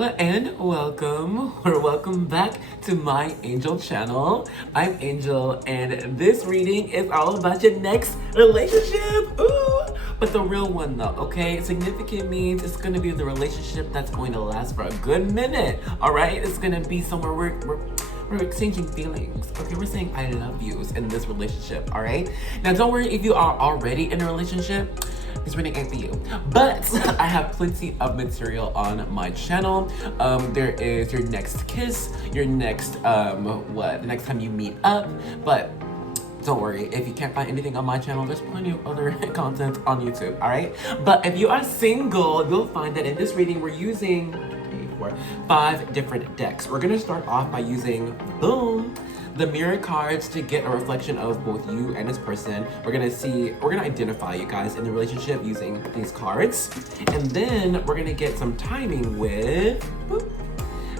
Hello and welcome or welcome back to my Angel channel. I'm Angel and this reading is all about your next relationship. Ooh, but the real one though, okay? Significant means it's gonna be the relationship that's going to last for a good minute, all right? It's gonna be somewhere we're exchanging feelings, okay? We're saying I love yous in this relationship, all right? Now don't worry if you are already in a relationship. This reading ain't for you, but I have plenty of material on my channel. There is your next kiss, your next the next time you meet up, but don't worry, if you can't find anything on my channel, there's plenty of other content on YouTube, all right? But if you are single, you'll find that in this reading, we're using 5 different decks. We're gonna start off by using, boom, the mirror cards to get a reflection of both you and this person. We're gonna identify you guys in the relationship using these cards. And then we're gonna get some timing with, boop,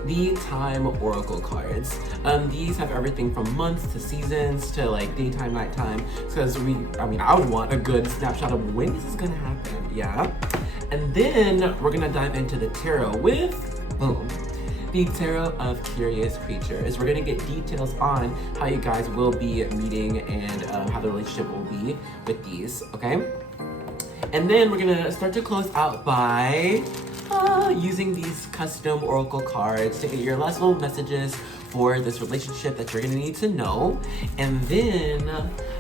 the time oracle cards. These have everything from months to seasons to like daytime, nighttime. Because I would want a good snapshot of when this is gonna happen, yeah? And then we're gonna dive into the tarot with, boom, the Tarot of Curious Creatures. We're gonna get details on how you guys will be meeting and how the relationship will be with these, okay? And then we're gonna start to close out by using these custom oracle cards to get your last little messages for this relationship that you're gonna need to know. And then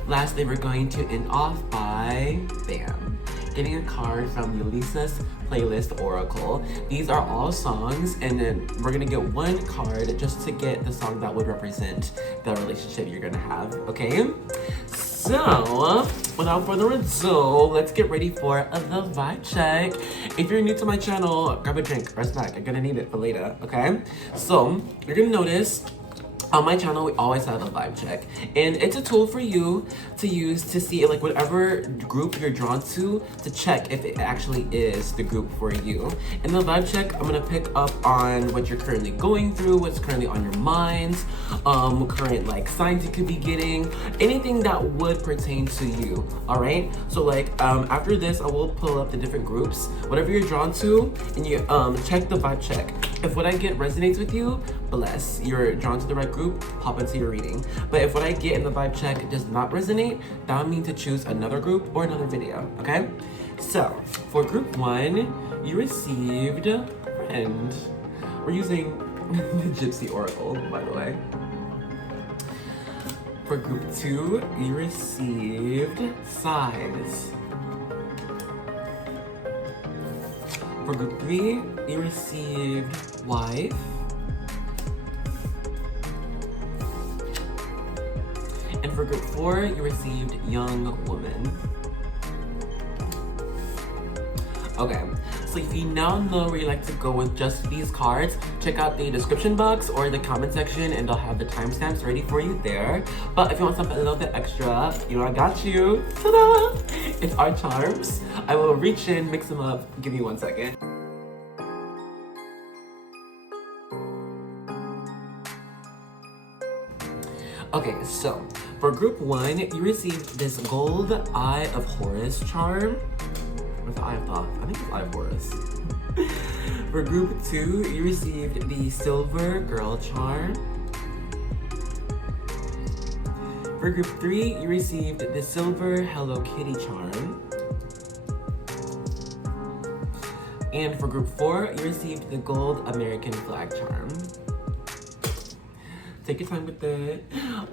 lastly, we're going to end off by, bam, getting a card from Yulisa's playlist oracle. These are all songs, and then we're gonna get one card just to get the song that would represent the relationship you're gonna have, okay? So, without further ado, let's get ready for the vibe check. If you're new to my channel, grab a drink or a snack. You're gonna need it for later, okay? So, you're gonna notice on my channel, we always have a vibe check, and it's a tool for you to use to see like whatever group you're drawn to check if it actually is the group for you. In the vibe check, I'm gonna pick up on what you're currently going through, what's currently on your minds, current like signs you could be getting, anything that would pertain to you, all right? So like after this, I will pull up the different groups, whatever you're drawn to, and you check the vibe check. If what I get resonates with you, bless, you're drawn to the right group, pop into your reading. But if what I get in the vibe check does not resonate, that would mean to choose another group or another video, okay? So, for group 1, you received friend. We're using the Gypsy Oracle, by the way. For group 2, you received size. For group 3, you received wife. And for group 4, you received young woman. Okay, so if you now know where you like to go with just these cards, check out the description box or the comment section and they'll have the timestamps ready for you there. But if you want something a little bit extra, you know I got you. Ta-da! It's our charms. I will reach in, mix them up. Give me 1 second. Okay, so for group 1, you received this gold Eye of Horus charm. Or the Eye of Thoth. I think it's Eye of Horus. For group 2, you received the Silver Girl charm. For group 3, you received the Silver Hello Kitty charm. And for group 4, you received the Gold American Flag charm. Take your time with it.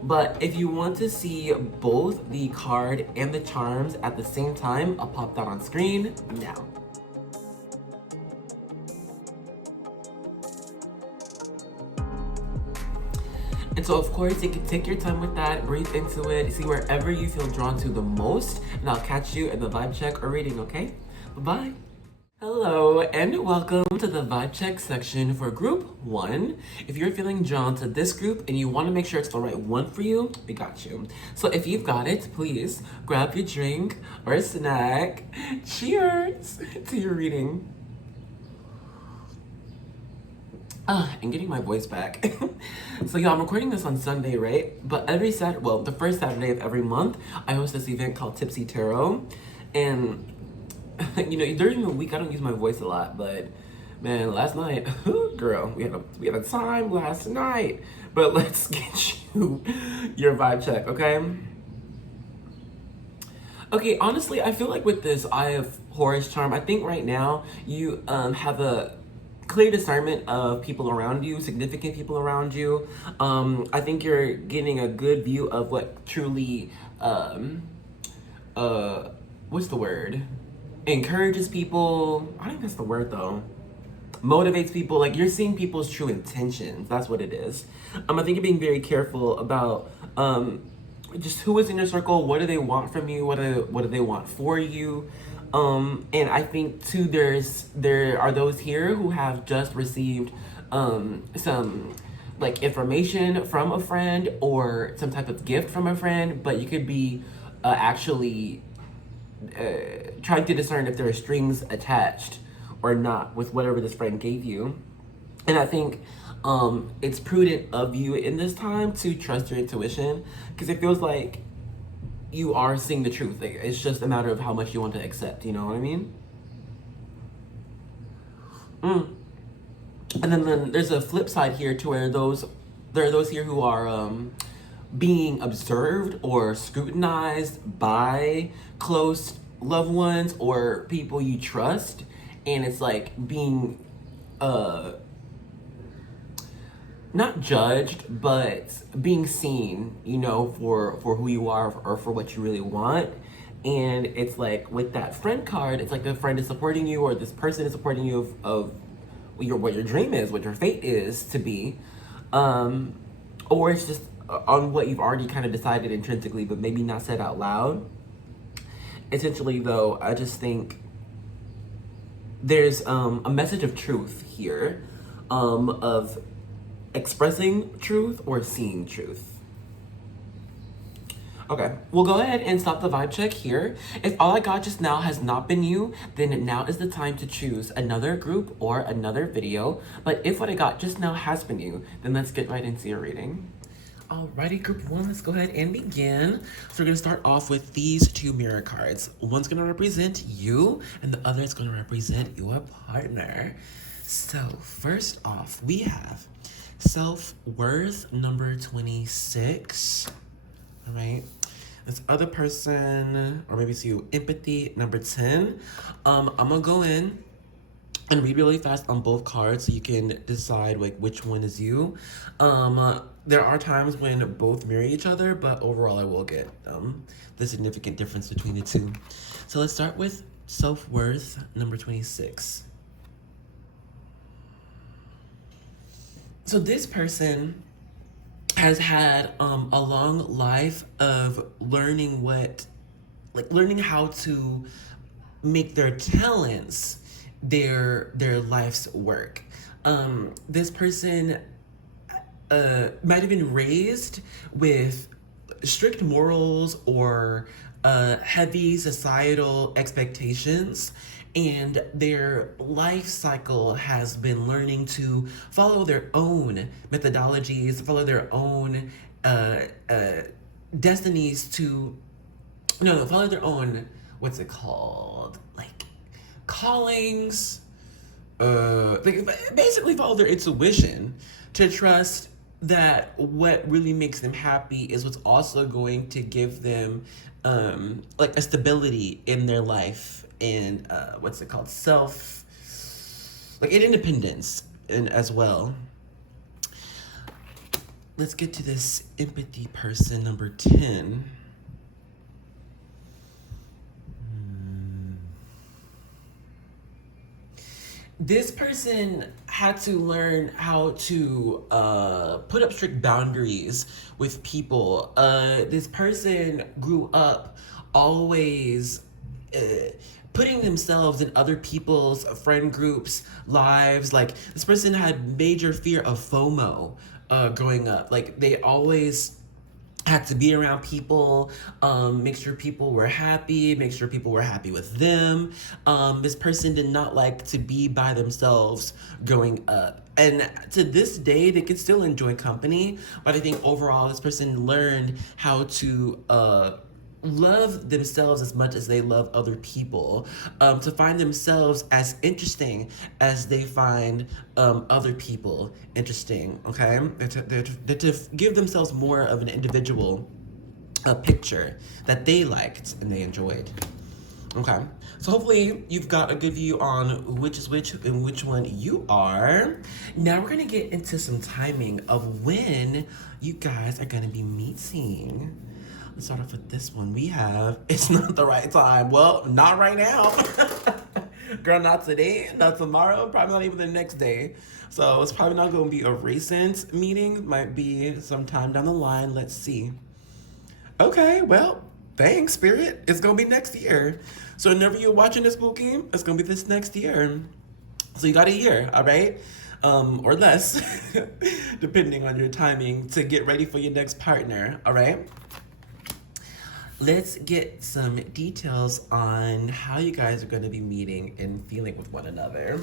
But if you want to see both the card and the charms at the same time, I'll pop that on screen now. And so of course, you can take your time with that, breathe into it, see wherever you feel drawn to the most, and I'll catch you in the vibe check or reading, okay? Bye-bye. Hello and welcome to the vibe check section for group 1. If you're feeling drawn to this group and you want to make sure it's the right one for you, we got you. So if you've got it, please grab your drink or a snack. Cheers to your reading. And getting my voice back. So yeah, I'm recording this on Sunday, right? But every Saturday, well, the first Saturday of every month, I host this event called Tipsy Tarot. And you know, during the week, I don't use my voice a lot, but Man, last night, girl, we had a time last night. But let's get you your vibe check, okay? Okay, honestly, I feel like with this Eye of Horus charm, I think right now you have a clear discernment of people around you, significant people around you. I think you're getting a good view of what truly, what's the word? Encourages people. I think that's the word though. Motivates people. Like you're seeing people's true intentions. That's what it is. I think you're being very careful about just who is in your circle. What do they want from you? What do they want for you? And I think too, there are those here who have just received some like information from a friend or some type of gift from a friend, but you could be actually trying to discern if there are strings attached or not with whatever this friend gave you. And I think it's prudent of you in this time to trust your intuition because it feels like you are seeing the truth. Like, it's just a matter of how much you want to accept. You know what I mean? And then there's a flip side here to where there are those here who are being observed or scrutinized by close loved ones or people you trust, and it's like being not judged but being seen, you know, for who you are or for what you really want. And it's like with that friend card, it's like the friend is supporting you or this person is supporting you of what your dream is, what your fate is to be, or it's just on what you've already kind of decided intrinsically but maybe not said out loud. Essentially though, I just think there's a message of truth here, of expressing truth or seeing truth. Okay, we'll go ahead and stop the vibe check here. If all I got just now has not been you, then now is the time to choose another group or another video. But if what I got just now has been you, then let's get right into your reading. Alrighty, group one, let's go ahead and begin. So we're gonna start off with these two mirror cards. One's gonna represent you, and the other is gonna represent your partner. So first off, we have self-worth number 26. All right. This other person, or maybe it's you, empathy number 10. I'm gonna go in and read really fast on both cards so you can decide like which one is you. There are times when both mirror each other, but overall I will get the significant difference between the two. So let's start with self-worth number 26. So this person has had a long life of learning how to make their talents their life's work. This person might have been raised with strict morals or heavy societal expectations, and their life cycle has been learning to follow their own methodologies, follow their own destinies follow their own, what's it called? Like callings, basically follow their intuition to trust that what really makes them happy is what's also going to give them like a stability in their life and what's it called, independence and as well. Let's get to this empathy person number 10. This person had to learn how to put up strict boundaries with people. This person grew up always putting themselves in other people's friend groups' lives. Like this person had major fear of FOMO growing up. Like they always had to be around people, make sure people were happy, make sure people were happy with them. This person did not like to be by themselves growing up. And to this day, they can still enjoy company, but I think overall this person learned how to love themselves as much as they love other people, to find themselves as interesting as they find other people interesting, okay? They're to give themselves more of an individual picture that they liked and they enjoyed. Okay, so hopefully you've got a good view on which is which and which one you are. Now we're gonna get into some timing of when you guys are gonna be meeting. Let's start off with this one. We have, it's not the right time. Well, not right now. Girl, not today, not tomorrow, probably not even the next day. So it's probably not gonna be a recent meeting. Might be sometime down the line. Let's see. Okay, well, thanks, Spirit. It's gonna be next year. So whenever you're watching this spooky, it's gonna be this next year. So you got a year, all right? Or less, depending on your timing, to get ready for your next partner, all right? Let's get some details on how you guys are gonna be meeting and feeling with one another.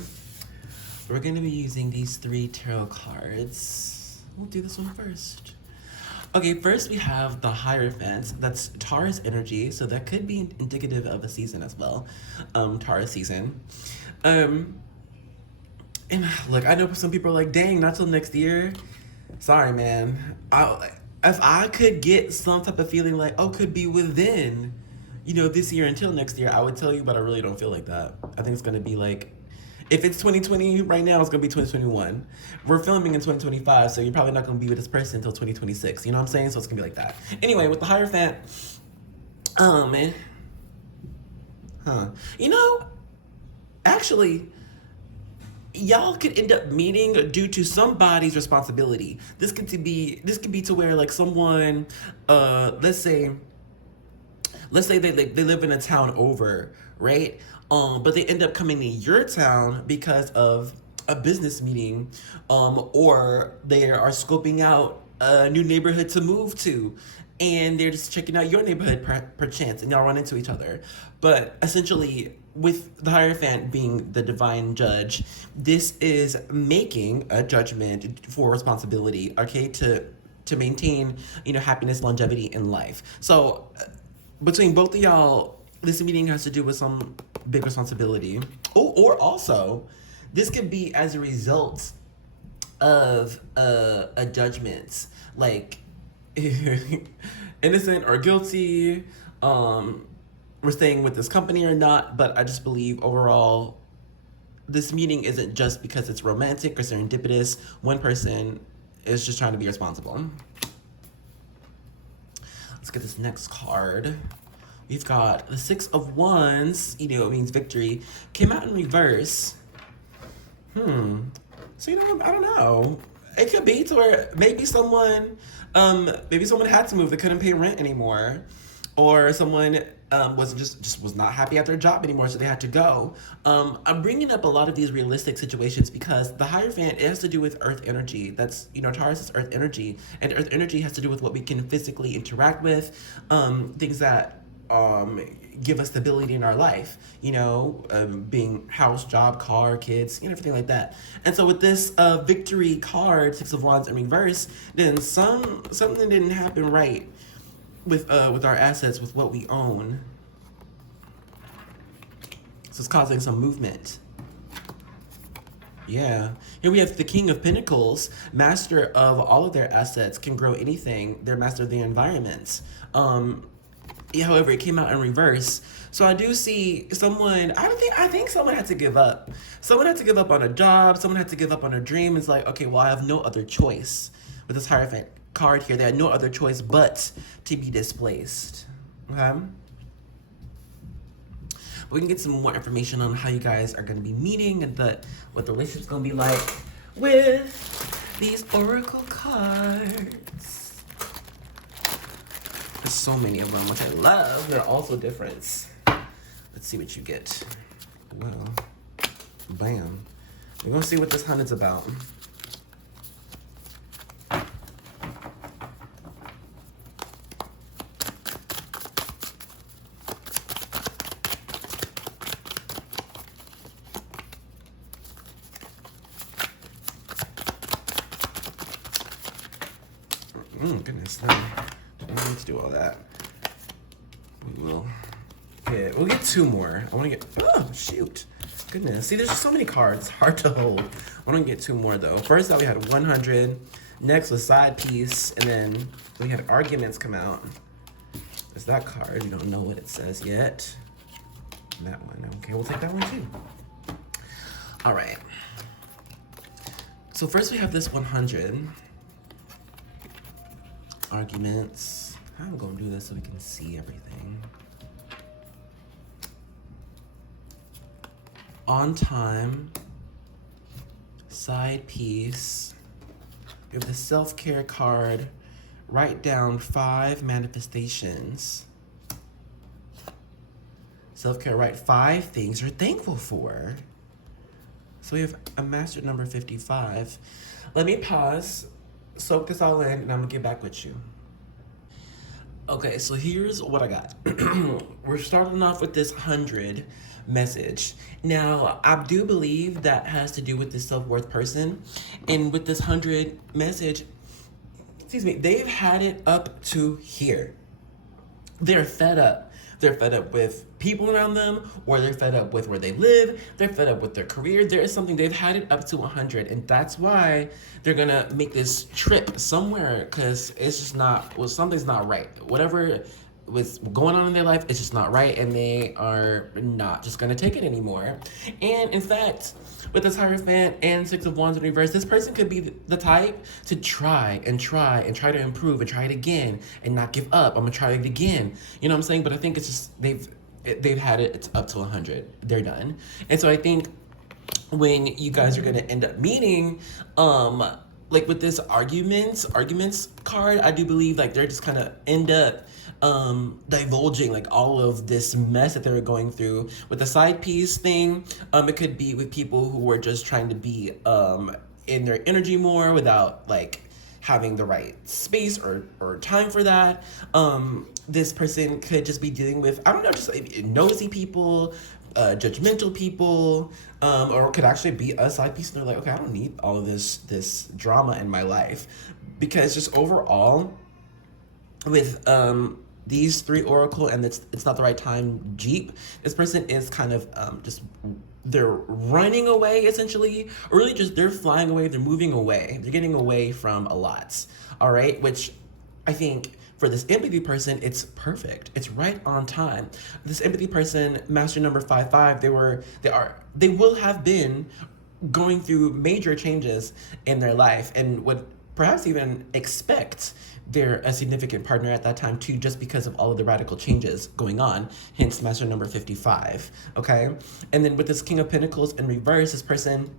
We're gonna be using these 3 tarot cards. We'll do this one first. Okay, first we have the Hierophant. That's Taurus energy, so that could be indicative of a season as well. Taurus season. And look, I know some people are like, dang, not till next year. Sorry, man. If I could get some type of feeling like, oh, could be within, this year until next year, I would tell you, but I really don't feel like that. I think it's gonna be like, if it's 2020 right now, it's gonna be 2021. We're filming in 2025, so you're probably not gonna be with this person until 2026. You know what I'm saying? So it's gonna be like that. Anyway, with the Hierophant, actually, y'all could end up meeting due to somebody's responsibility. This could be to where like someone, let's say they live in a town over, right? But they end up coming to your town because of a business meeting, or they are scoping out a new neighborhood to move to, and they're just checking out your neighborhood per chance, and y'all run into each other. But essentially, with the Hierophant being the divine judge, this is making a judgment for responsibility, okay, to maintain, happiness, longevity in life. So between both of y'all, this meeting has to do with some big responsibility. Oh, or also, this could be as a result of a judgment, like innocent or guilty. We're staying with this company or not, but I just believe overall, this meeting isn't just because it's romantic or serendipitous. One person is just trying to be responsible. Let's get this next card. We've got the 6 of Wands, it means victory. Came out in reverse. So, I don't know. It could be to where maybe someone had to move. They couldn't pay rent anymore. Or someone was not happy at their job anymore, so they had to go. I'm bringing up a lot of these realistic situations because the Hierophant, it has to do with earth energy. That's, Taurus is earth energy. And earth energy has to do with what we can physically interact with, things that give us stability in our life, being house, job, car, kids, everything like that. And so with this victory card, 6 of Wands in reverse, then something didn't happen right with our assets, with what we own. So it's causing some movement. Yeah. Here we have the King of Pentacles, master of all of their assets, can grow anything. They're master of the environment. However, it came out in reverse. So I do see someone, I think someone had to give up. Someone had to give up on a job. Someone had to give up on a dream. It's like, okay, well, I have no other choice. With this Hierophant card here, they had no other choice but to be displaced. Okay? We can get some more information on how you guys are going to be meeting and what the relationship's going to be like with these oracle cards. There's so many of them, which I love. They're also different. Let's see what you get. Well, bam. We're going to see what this hunt is about. Goodness, I don't need to do all that. we'll get 2 more. I want to get, oh, shoot. Goodness. See, there's just so many cards. Hard to hold. I want to get 2 more, though. First out, we had 100. Next was side piece. And then we had arguments come out. There's that card. You don't know what it says yet. That one. Okay, we'll take that one, too. All right. So first we have this 100. Arguments. I'm going to do this so we can see everything. On time. Side piece. We have the self-care card. Write down 5 manifestations. Self-care, write 5 things you're thankful for. So we have a master number 55. Let me pause, soak this all in, and I'm gonna get back with you. Okay, so here's what I got. We're starting off with this 100 message. Now, I do believe that has to do with this self-worth person. And with this 100 message, excuse me, they've had it up to here. They're fed up. They're fed up with people around them, or they're fed up with where they live. They're fed up with their career. There is something, they've had it up to 100, and that's why they're gonna make this trip somewhere, because it's just not, well, something's not right. Whatever was going on in their life, it's just not right, and they are not just gonna take it anymore. And in fact, with this Hierophant and 6 of Wands in reverse, this person could be the type to try and try and try to improve and try it again and not give up. I'm gonna try it again. You know what I'm saying? But I think it's just, they've had it, it's up to 100. They're done. And so I think when you guys are gonna end up meeting, like with this arguments card, I do believe like they're just kind of end up divulging like all of this mess that they were going through. With the side piece thing, it could be with people who were just trying to be in their energy more without like having the right space or time for that. This person could just be dealing with, I don't know, just like, nosy people, judgmental people, or it could actually be a side piece and they're like, okay, I don't need all of this drama in my life. Because just overall, with these 3 oracle and it's not the right time Jeep, this person is kind of just, they're running away essentially, or really just they're flying away, they're moving away, they're getting away from a lot. All right, which I think for this empathy person, it's perfect. It's right on time. This empathy person, master number 55, they will have been going through major changes in their life and would perhaps even expect they're a significant partner at that time too, just because of all of the radical changes going on, hence master number 55, okay? And then with this King of Pentacles in reverse, this person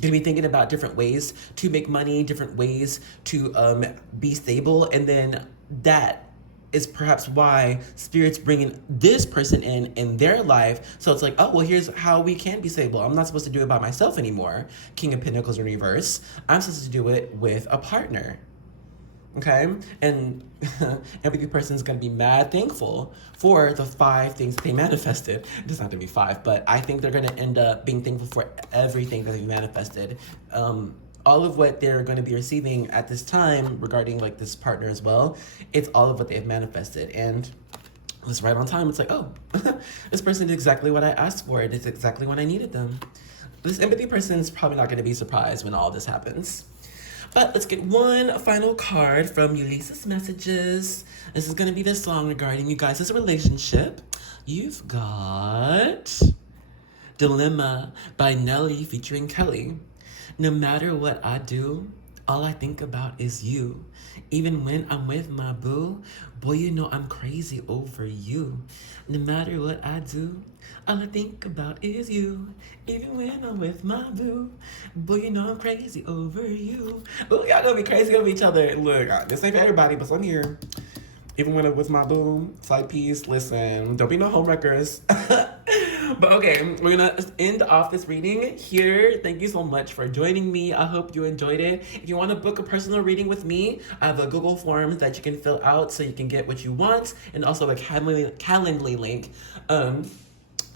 gonna be thinking about different ways to make money, different ways to be stable, and then that is perhaps why Spirit's bringing this person in their life. So it's like, oh, well, here's how we can be stable. I'm not supposed to do it by myself anymore. King of Pentacles in reverse. I'm supposed to do it with a partner. Okay, and every person's gonna be mad thankful for the 5 things that they manifested. It doesn't have to be 5, but I think they're gonna end up being thankful for everything that they manifested. All of what they're going to be receiving at this time regarding like this partner as well, it's all of what they have manifested. And it's right on time. It's like, oh, this person did exactly what I asked for. It is exactly when I needed them. This empathy person is probably not going to be surprised when all this happens. But let's get one final card from Ulysses Messages. This is going to be the song regarding you guys' relationship. You've got Dilemma by Nelly featuring Kelly. No matter what I do, all I think about is you. Even when I'm with my boo, boy, you know I'm crazy over you. No matter what I do, all I think about is you. Even when I'm with my boo, boy, you know I'm crazy over you. Oh, y'all gonna be crazy over each other. Look, this ain't for everybody, but some here. Even when I'm with my boo, side piece, listen, don't be no homewreckers. But okay, we're gonna end off this reading here. Thank you so much for joining me. I hope you enjoyed it. If you want to book a personal reading with me, I have a Google Form that you can fill out so you can get what you want, and also a Calendly link.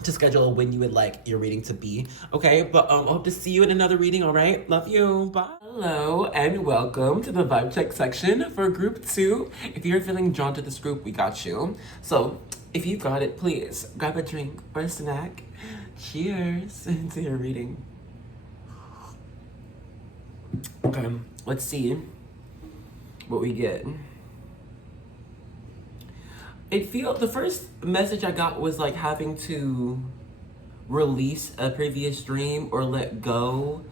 to schedule when you would like your reading to be. Okay, but I hope to see you in another reading. All right, love you. Bye. Hello and welcome to the vibe check section for group 2. If you're feeling drawn to this group, we got you. So if you've got it, please grab a drink or a snack. Cheers to your reading. Okay, let's see what we get. The first message I got was like having to release a previous dream or let go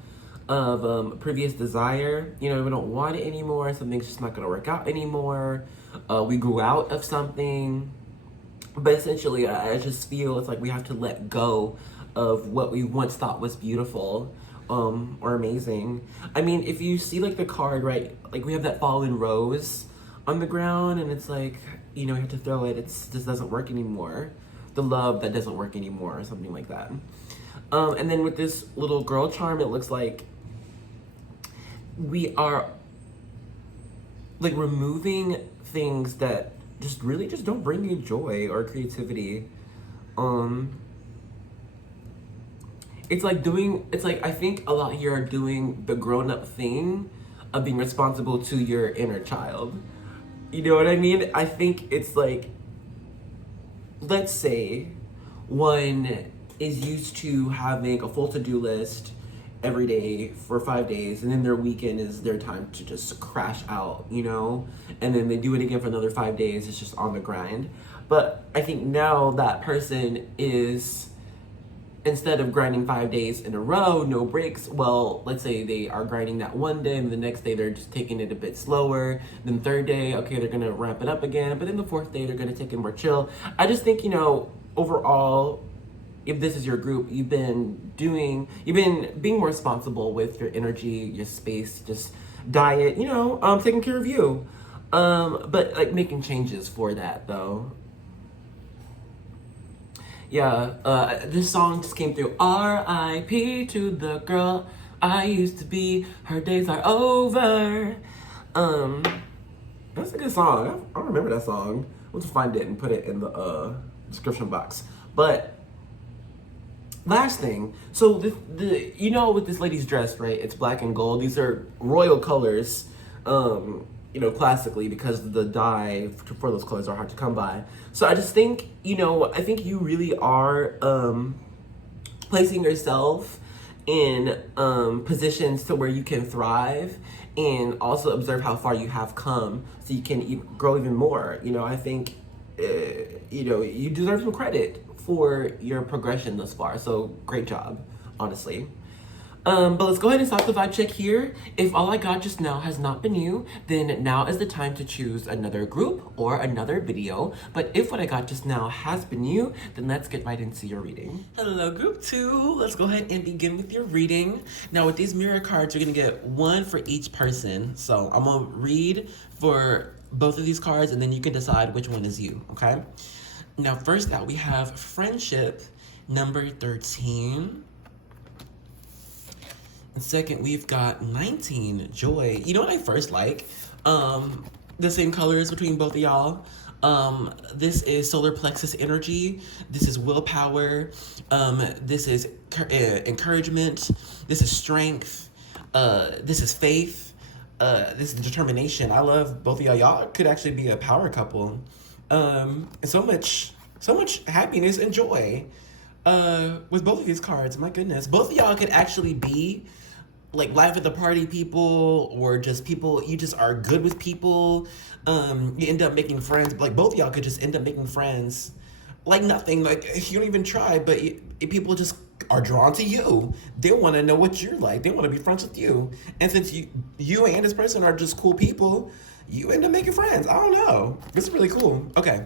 of a previous desire. You know, we don't want it anymore. Something's just not gonna work out anymore. We grew out of something. But essentially, I just feel it's like we have to let go of what we once thought was beautiful or amazing. I mean, if you see like the card, right, like we have that fallen rose on the ground, and it's like, you know, you have to throw it. This doesn't work anymore. The love that doesn't work anymore, or something like that. And then with this little girl charm, it looks like we are like removing things that just really just don't bring you joy or creativity. It's like I think a lot here are doing the grown-up thing of being responsible to your inner child. You know what I mean? I think it's like, let's say one is used to having a full to-do list every day for 5 days, and then their weekend is their time to just crash out, you know? And then they do it again for another 5 days. It's just on the grind. But I think now that person is, instead of grinding 5 days in a row, no breaks, well, let's say they are grinding that one day, and the next day they're just taking it a bit slower. Then third day, okay, they're gonna ramp it up again. But then the fourth day, they're gonna take it more chill. I just think, you know, overall, if this is your group, you've been being more responsible with your energy, your space, just diet, you know, taking care of you. But like making changes for that though. Yeah, this song just came through. R.I.P. to the girl I used to be. Her days are over. That's a good song. I remember that song. We'll just find it and put it in the description box. But last thing, so the you know, with this lady's dress, right? It's black and gold. These are royal colors. You know, classically, because the dye for those colors are hard to come by. So I just think, you know, I think you really are placing yourself in positions to where you can thrive, and also observe how far you have come so you can grow even more. You know, I think, you know, you deserve some credit for your progression thus far. So great job, honestly. But let's go ahead and stop the vibe check here. If all I got just now has not been you, then now is the time to choose another group or another video. But if what I got just now has been you, then let's get right into your reading. Hello, group 2. Let's go ahead and begin with your reading. Now with these mirror cards, you're gonna get one for each person. So I'm gonna read for both of these cards, and then you can decide which one is you, okay? Now first out, we have friendship, number 13. Second, we've got 19, joy. You know what I first like? The same colors between both of y'all. This is solar plexus energy. This is willpower. This is encouragement. This is strength. This is faith. This is determination. I love both of y'all. Y'all could actually be a power couple. And so much happiness and joy with both of these cards. My goodness. Both of y'all could actually be like life at the party people, or just people, you just are good with people. You end up making friends. Like both of y'all could just end up making friends like nothing. Like you don't even try, but people just are drawn to you. They want to know what you're like. They want to be friends with you. And since you and this person are just cool people, you end up making friends. I don't know. This is really cool. Okay.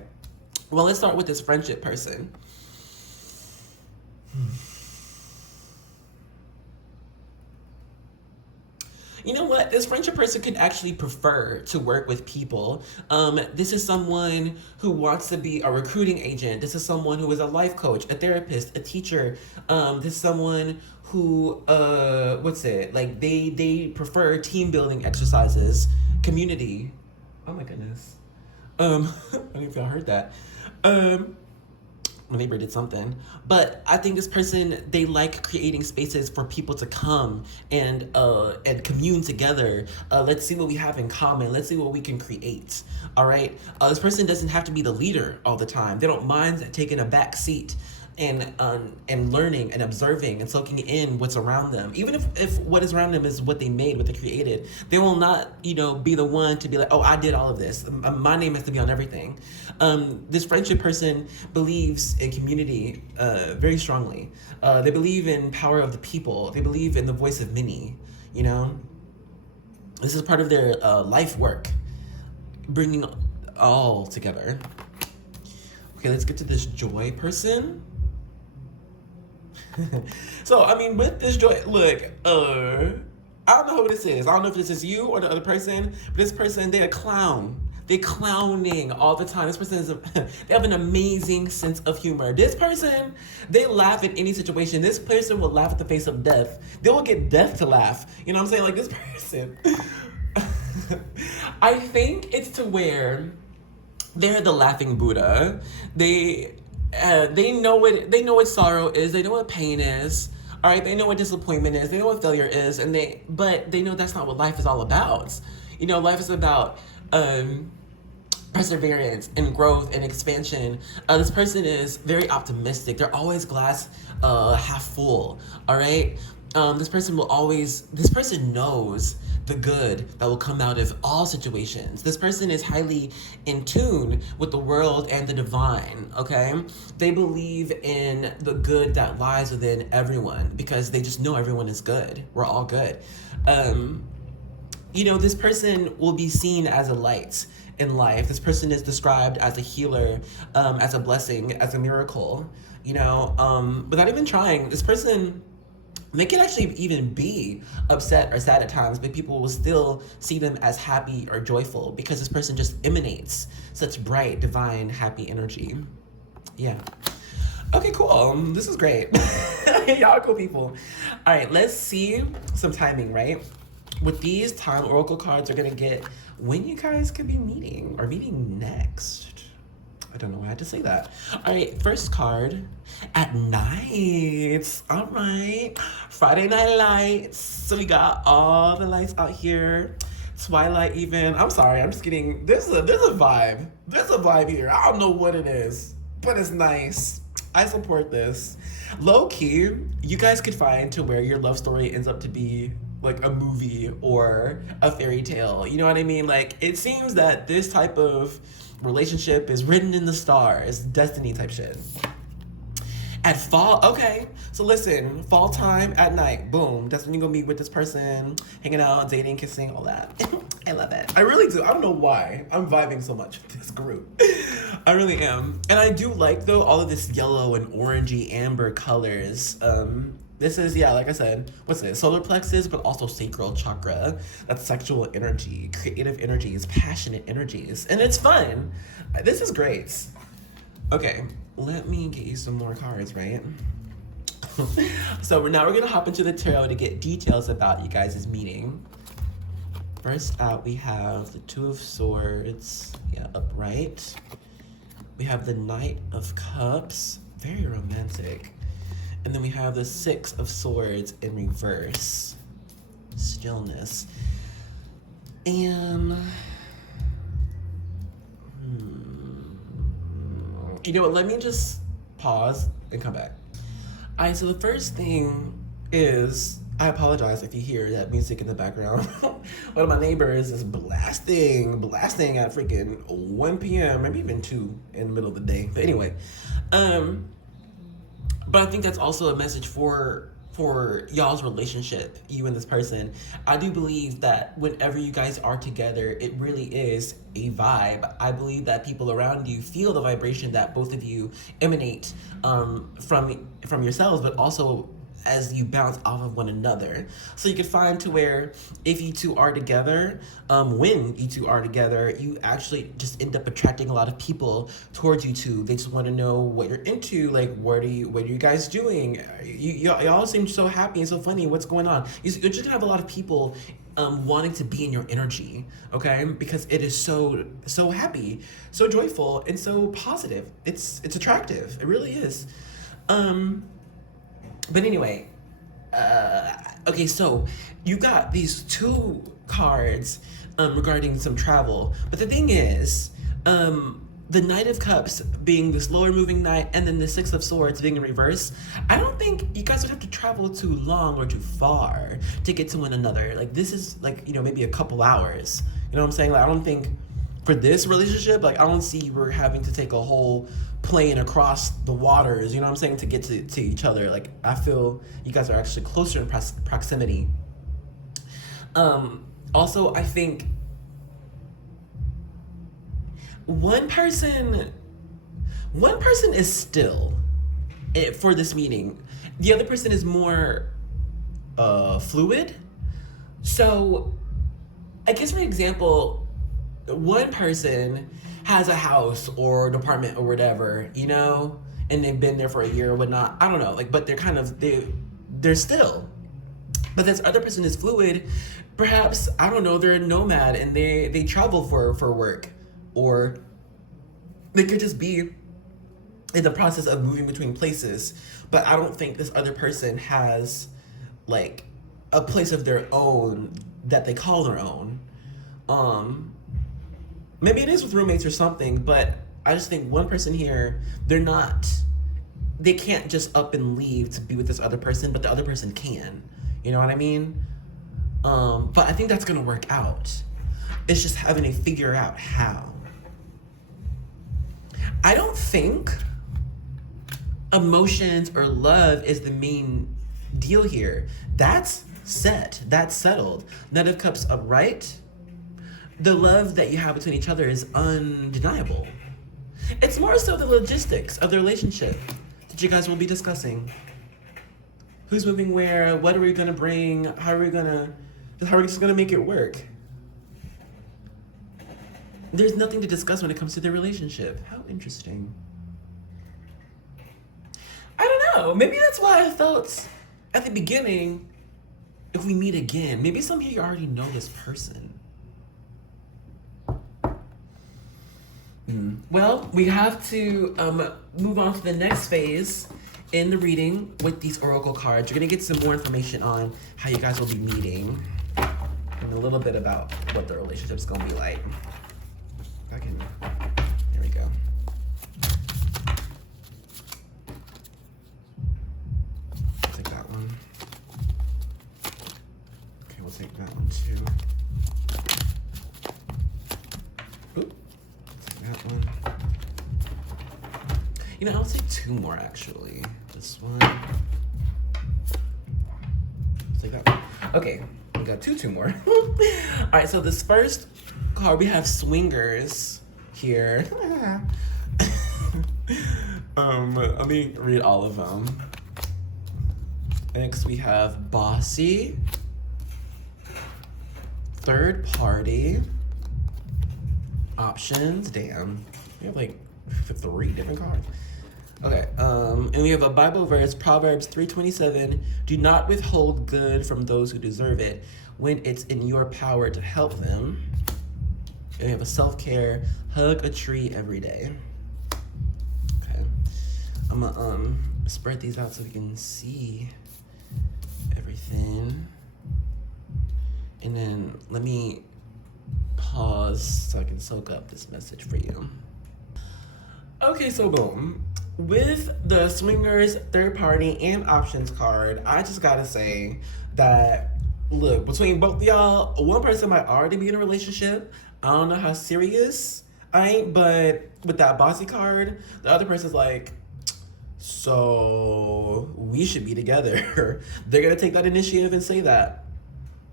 Well, let's start with this friendship person. You know what? This friendship person could actually prefer to work with people. This is someone who wants to be a recruiting agent. This is someone who is a life coach, a therapist, a teacher. This is someone who, like they prefer team building exercises, community. Oh my goodness. I don't know if y'all heard that. my neighbor did something. But I think this person, they like creating spaces for people to come and commune together. Let's see what we have in common. Let's see what we can create. All right. This person doesn't have to be the leader all the time. They don't mind taking a back seat and learning and observing and soaking in what's around them. Even if what is around them is what they made, what they created, they will not, be the one to be like, oh, I did all of this. My name has to be on everything. This friendship person believes in community very strongly. They believe in power of the people. They believe in the voice of many, This is part of their life work, bringing all together. Okay, let's get to this joy person. So, with this joy, look, I don't know who this is. I don't know if this is you or the other person, but this person, they're a clown. They're clowning all the time. This person they have an amazing sense of humor. This person, they laugh at any situation. This person will laugh at the face of death. They will get death to laugh. You know what I'm saying? Like this person. I think it's to where they're the laughing Buddha. They know what sorrow is. They know what pain is. All right, they know what disappointment is. They know what failure is, but they know that's not what life is all about. Life is about perseverance and growth and expansion. This person is very optimistic. They're always glass half full. All right. This person knows the good that will come out of all situations. This person is highly in tune with the world and the divine, okay? They believe in the good that lies within everyone because they just know everyone is good. We're all good. This person will be seen as a light in life. This person is described as a healer, as a blessing, as a miracle, without even trying. This person, they can actually even be upset or sad at times, but people will still see them as happy or joyful because this person just emanates such bright, divine, happy energy. Yeah. Okay, cool. This is great. Y'all are cool people. All right, let's see some timing, right? With these time oracle cards, are going to get when you guys could be meeting or meeting next. I don't know why I had to say that. All right, first card, at night. All right, Friday night lights. So we got all the lights out here. Twilight even. I'm sorry, I'm just kidding. There's a vibe. There's a vibe here. I don't know what it is, but it's nice. I support this. Low key, you guys could find to where your love story ends up to be like a movie or a fairy tale. You know what I mean? Like, it seems that this type of relationship is written in the stars, destiny type shit. At fall, okay, so listen, fall time at night, boom, that's when you're gonna be with this person, hanging out, dating, kissing, all that. I love it. I really do. I don't know why I'm vibing so much with this group. I really am. And I do like, though, all of this yellow and orangey amber colors. This is, like I said, what's it? Solar plexus, but also sacral chakra. That's sexual energy, creative energies, passionate energies. And it's fun. This is great. Okay, let me get you some more cards, right? So now we're going to hop into the tarot to get details about you guys' meeting. First out, we have the Two of Swords, upright. We have the Knight of Cups, very romantic. And then we have the Six of Swords in reverse. Stillness. And you know what, let me just pause and come back. Alright, so the first thing is, I apologize if you hear that music in the background. One of my neighbors is blasting at freaking 1 p.m., maybe even 2 in the middle of the day. But anyway, but I think that's also a message for y'all's relationship, you and this person. I do believe that whenever you guys are together, it really is a vibe. I believe that people around you feel the vibration that both of you emanate from yourselves, but also as you bounce off of one another. So you can find to where if you two are together, when you two are together, you actually just end up attracting a lot of people towards you two. They just want to know what you're into, like what are you guys doing? Y'all seem so happy and so funny. What's going on? You're just gonna have a lot of people wanting to be in your energy, okay? Because it is so happy, so joyful, and so positive. It's attractive. It really is. But anyway, okay, so you got these two cards regarding some travel. But the thing is, the Knight of Cups being the slower moving knight, and then the Six of Swords being in reverse, I don't think you guys would have to travel too long or too far to get to one another. Like, this is like, you know, maybe a couple hours. You know what I'm saying? Like, I don't think for this relationship, like, I don't see we're having to take a whole plane across the waters, you know what I'm saying, to get to each other. Like, I feel you guys are actually closer in proximity. Also, I think one person is still for this meeting. The other person is more fluid. So I guess, for example, one person has a house or an apartment or whatever, you know, and they've been there for a year or whatnot. I don't know, like, but they're still. But this other person is fluid. Perhaps, I don't know, they're a nomad and they travel for work, or they could just be in the process of moving between places. But I don't think this other person has like a place of their own that they call their own. Maybe it is with roommates or something, but I just think one person here, they can't just up and leave to be with this other person, but the other person can. You know what I mean? But I think that's gonna work out. It's just having to figure out how. I don't think emotions or love is the main deal here. That's set. That's settled. Knight of Cups upright. The love that you have between each other is undeniable. It's more so the logistics of the relationship that you guys will be discussing. Who's moving where? What are we gonna bring? How are we just gonna make it work? There's nothing to discuss when it comes to the relationship. How interesting. I don't know. Maybe that's why I felt at the beginning, if we meet again, maybe some of you already know this person. Well, we have to move on to the next phase in the reading with these oracle cards. You're gonna get some more information on how you guys will be meeting and a little bit about what the relationship's gonna be like. Here we go. I'll take that one. Okay, we'll take that one too. Oop. Take that one. You know, I'll take two more actually. This one. Take that one. Okay, we got two more. All right, so this first card, we have swingers here. Let me read all of them. Next, we have bossy, third party, options. Damn, we have like 3 different cards. Okay, and we have a Bible verse, Proverbs 3:27. Do not withhold good from those who deserve it when it's in your power to help them. And we have a self-care, hug a tree every day. Okay, I'm gonna spread these out so we can see everything. And then let me pause so I can soak up this message for you. Okay, so boom. With the swingers, third party, and options card, I just gotta say that, look, between both of y'all, one person might already be in a relationship. I don't know how serious I ain't, but with that bossy card, the other person's like, so we should be together. They're gonna take that initiative and say that.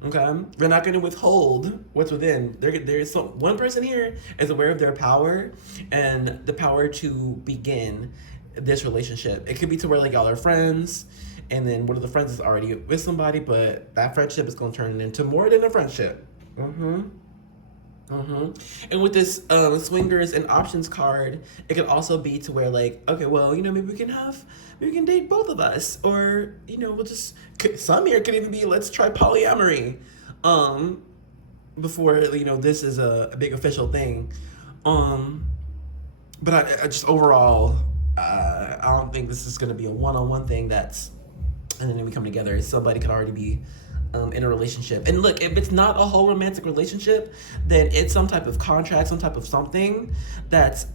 Okay, they're not going to withhold what's within. There's one person here is aware of their power and the power to begin this relationship. It could be to where like y'all are friends, and then one of the friends is already with somebody, but that friendship is going to turn into more than a friendship. And with this swingers and options card, it could also be to where like, okay, well, you know, maybe we can date both of us, or, you know, some here could even be, let's try polyamory. um, before this is a big official thing. Um, but I just overall, I don't think this is gonna be a one-on-one thing. And then we come together. Somebody could already be in a relationship. And look, if it's not a whole romantic relationship, then it's some type of contract, some type of something that's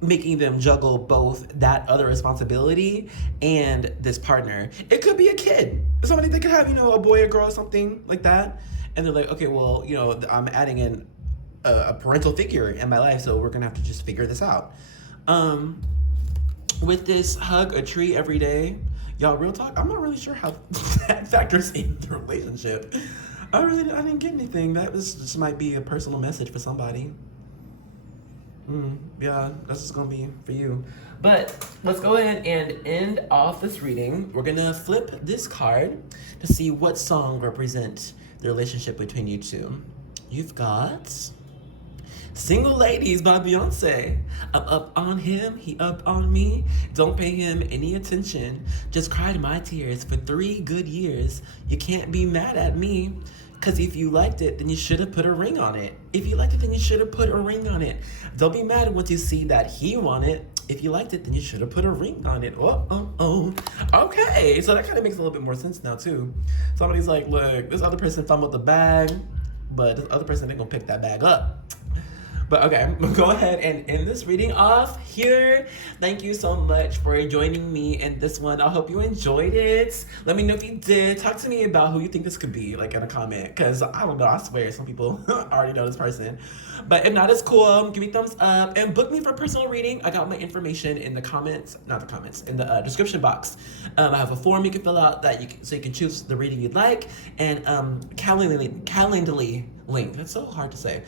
making them juggle both that other responsibility and this partner. It could be a kid. Somebody that could have, a boy or girl or something like that. And they're like, okay, well, I'm adding in a parental figure in my life, so we're gonna have to just figure this out. With this hug a tree every day, y'all, real talk, I'm not really sure how that factors in the relationship. I didn't get anything. This might be a personal message for somebody. Yeah, that's just gonna be for you. But let's go ahead and end off this reading. We're gonna flip this card to see what song represents the relationship between you two. You've got Single Ladies by Beyonce. I'm up on him, he up on me. Don't pay him any attention. Just cried my tears for 3 good years. You can't be mad at me. Cause if you liked it, then you should have put a ring on it. If you liked it, then you should have put a ring on it. Don't be mad once you see that he won it. If you liked it, then you should have put a ring on it. Oh. Okay, so that kind of makes a little bit more sense now too. Somebody's like, look, this other person fumbled the bag, but this other person ain't gonna pick that bag up. But okay, we'll go ahead and end this reading off here. Thank you so much for joining me in this one. I hope you enjoyed it. Let me know if you did. Talk to me about who you think this could be, like in a comment. Because I don't know, I swear some people already know this person. But if not, it's cool. Give me a thumbs up and book me for a personal reading. I got my information in the comments, not the comments, in the description box. I have a form you can fill out so you can choose the reading you'd like. And Calendly link. That's so hard to say.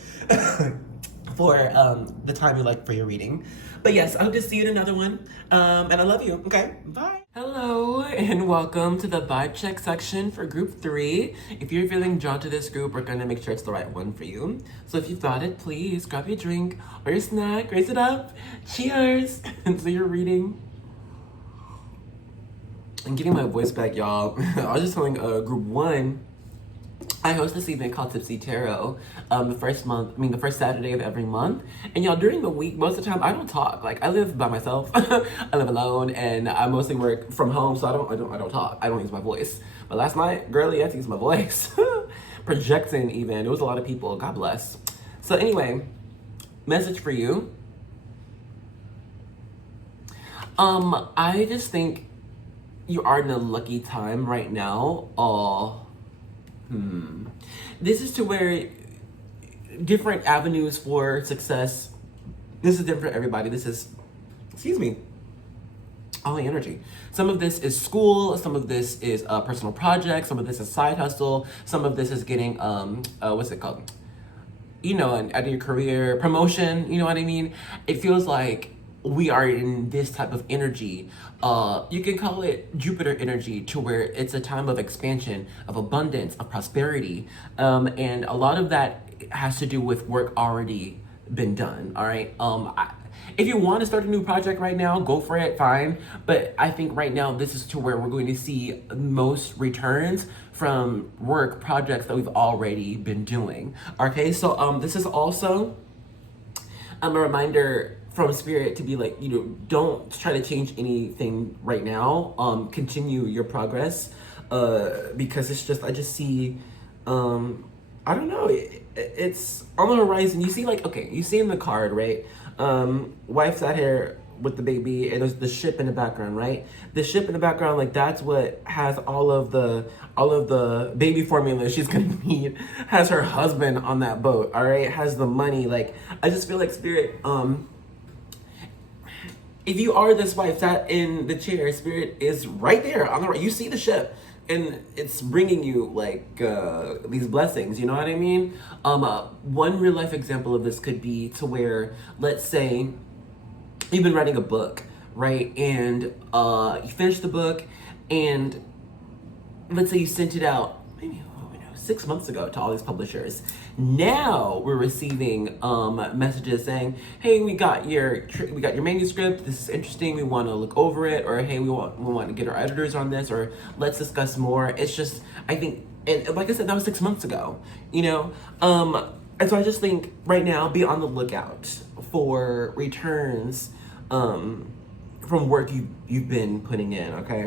For the time you like for your reading. But yes, I hope to see you in another one. And I love you. Okay, bye. Hello, and welcome to the vibe check section for group 3. If you're feeling drawn to this group, we're gonna make sure it's the right one for you. So if you've got it, please grab your drink or your snack, raise it up. Cheers to your reading. I'm getting my voice back, y'all. I was just telling group 1, I host this event called Tipsy Tarot, the first Saturday of every month. And y'all, during the week, most of the time, I don't talk. Like, I live by myself. I live alone, and I mostly work from home, so I don't talk. I don't use my voice. But last night, girlie, I had to use my voice. Projecting even. It was a lot of people. God bless. So anyway, message for you. I just think you are in a lucky time right now. This is to where different avenues for success. This is different for everybody. This is, all the energy. Some of this is school. Some of this is a personal project. Some of this is side hustle. Some of this is getting, what's it called? Out of your career, promotion, you know what I mean? It feels like we are in this type of energy. You can call it Jupiter energy, to where it's a time of expansion, of abundance, of prosperity. And a lot of that has to do with work already been done, all right? If you want to start a new project right now, go for it, fine. But I think right now, this is to where we're going to see most returns from work projects that we've already been doing, okay? So this is also a reminder from Spirit to be like, don't try to change anything right now. Continue your progress, because it's just, I just see, I don't know, it's on the horizon. You see, like, okay, you see in the card, right? Wife sat here with the baby, and there's the ship in the background, right? The ship in the background, like, that's what has all of the baby formula she's gonna need, has her husband on that boat, all right? Has the money. Like, I just feel like Spirit, if you are this wife sat in the chair, Spirit is right there on the right. You see the ship, and it's bringing you like these blessings. You know what I mean? One real life example of this could be to where, let's say, you've been writing a book, right? And you finished the book, and let's say you sent it out. Maybe, who knows? 6 months ago to all these publishers. Now we're receiving messages saying, hey, we got your manuscript, this is interesting, we want to look over it, or hey, we want to get our editors on this, or let's discuss more. It's just, I think, and like I said, that was 6 months ago, you know? And so I just think right now, be on the lookout for returns from work you've been putting in, okay?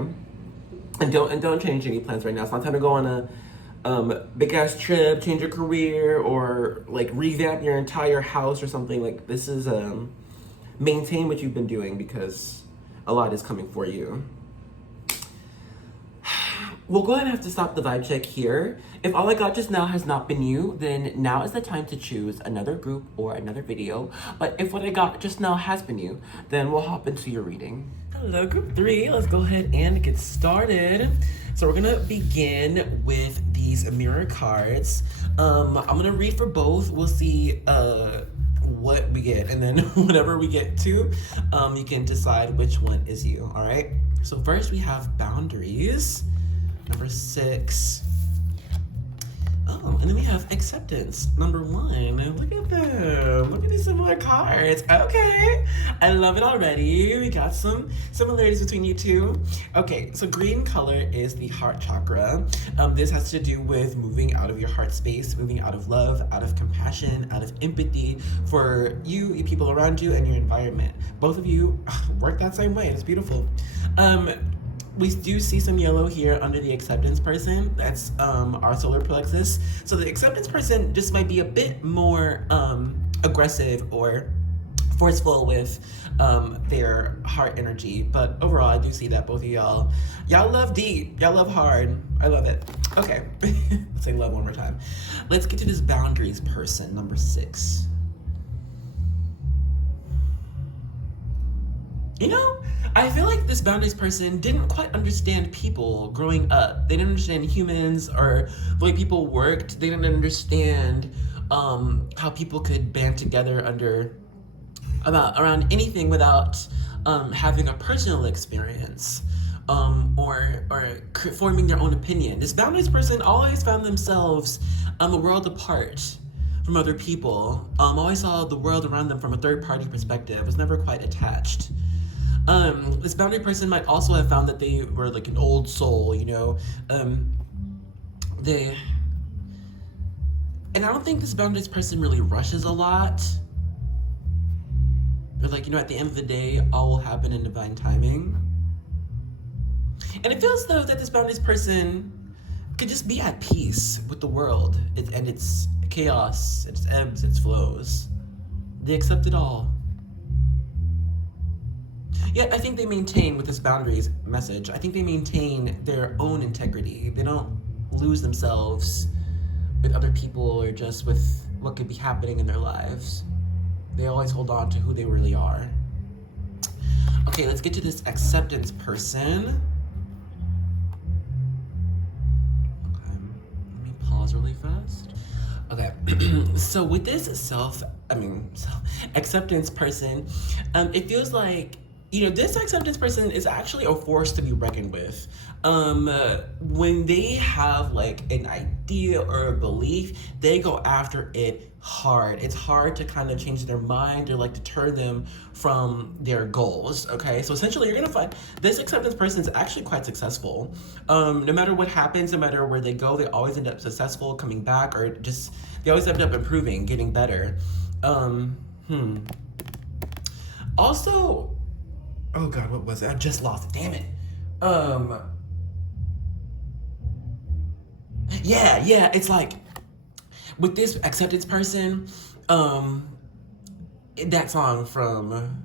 And don't change any plans right now. It's not time to go on a big ass trip, change your career, or like revamp your entire house or something. Like, this is maintain what you've been doing, because a lot is coming for you. We'll go ahead and have to stop the vibe check here. If all I got just now has not been you, then now is the time to choose another group or another video. But if what I got just now has been you, then we'll hop into your reading. Hello, group 3. Let's go ahead and get started. So we're gonna begin with these mirror cards. I'm gonna read for both. We'll see what we get, and then whatever we get to, you can decide which one is you, all right? So first we have boundaries. Number 6. Oh, and then we have acceptance. Number 1. Look at them. Look at these similar cards. Okay. I love it already. We got some similarities between you two. Okay, so green color is the heart chakra. This has to do with moving out of your heart space, moving out of love, out of compassion, out of empathy for you, people around you, and your environment. Both of you work that same way. It's beautiful. We do see some yellow here under the acceptance person. That's our solar plexus. So the acceptance person just might be a bit more aggressive or forceful with their heart energy. But overall, I do see that both of y'all love deep, y'all love hard. I love it. Okay, let's say love one more time. Let's get to this boundaries person, number 6. You know, I feel like this boundaries person didn't quite understand people growing up. They didn't understand humans or the way people worked. They didn't understand how people could band together around anything without having a personal experience or forming their own opinion. This boundaries person always found themselves a world apart from other people. Always saw the world around them from a third-party perspective. Was never quite attached. This boundary person might also have found that they were like an old soul, you know. And I don't think this boundaries person really rushes a lot. They're like, you know, at the end of the day, all will happen in divine timing. And it feels though that this boundaries person could just be at peace with the world and its chaos, its ebbs, its flows. They accept it all. Yet I think they maintain, with this boundaries message, I think they maintain their own integrity. They don't lose themselves with other people or just with what could be happening in their lives. They always hold on to who they really are. Okay, let's get to this acceptance person. Okay, let me pause really fast. Okay, so with this acceptance person, it feels like, you know, this acceptance person is actually a force to be reckoned with. When they have like an idea or a belief, they go after it hard. It's hard to kind of change their mind or like deter them from their goals, okay? So essentially you're gonna find this acceptance person is actually quite successful. No matter what happens, no matter where they go, they always end up successful, coming back, or just, they always end up improving, getting better. Also, oh God, what was it? I just lost it, damn it. Yeah, it's like, with this acceptance person, that song from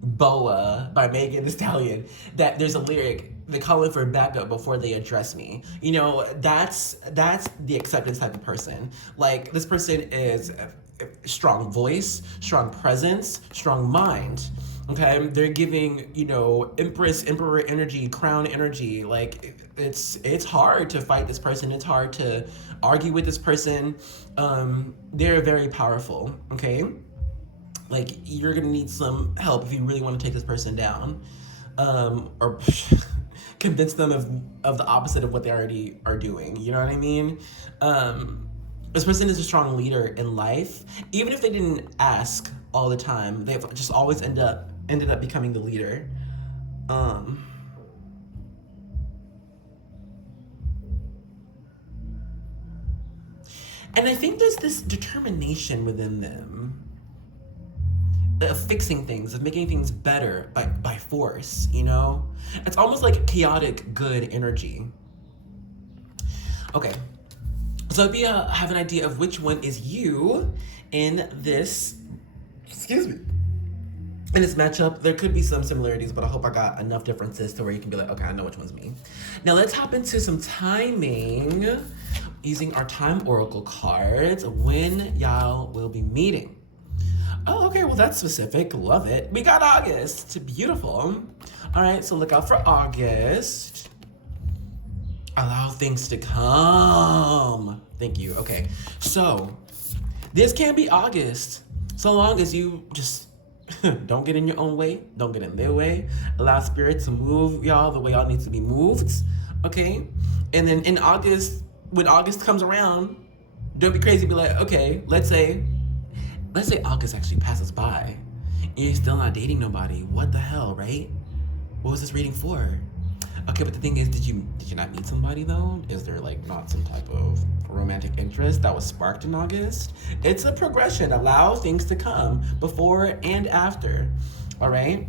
Boa by Megan Thee Stallion, that there's a lyric, they call it for backup before they address me. You know, that's the acceptance type of person. Like, this person is a strong voice, strong presence, strong mind. Okay, they're giving, you know, Empress, Emperor energy, crown energy. Like, it's hard to fight this person. It's hard to argue with this person. They're very powerful, okay? Like, you're gonna need some help if you really want to take this person down. Or convince them of the opposite of what they already are doing. You know what I mean? This person is a strong leader in life. Even if they didn't ask all the time, they've just always ended up becoming the leader. And I think there's this determination within them of fixing things, of making things better by force, you know? It's almost like chaotic good energy. Okay, so if you have an idea of which one is you in this, in this matchup, there could be some similarities, but I hope I got enough differences to where you can be like, okay, I know which one's me. Now let's hop into some timing using our time oracle cards, when y'all will be meeting. Oh, okay, well that's specific, love it. We got August, beautiful. All right, so look out for August. Allow things to come. Thank you, okay. So, this can be August, so long as you just don't get in your own way, don't get in their way. Allow spirit to move y'all the way y'all need to be moved, okay? And then in August, when August comes around, don't be crazy, be like, okay, let's say August actually passes by and you're still not dating nobody. What the hell, right? What was this reading for? Okay, but the thing is, did you not meet somebody though? Is there like not some type of romantic interest that was sparked in August? It's a progression. Allow things to come before and after, all right?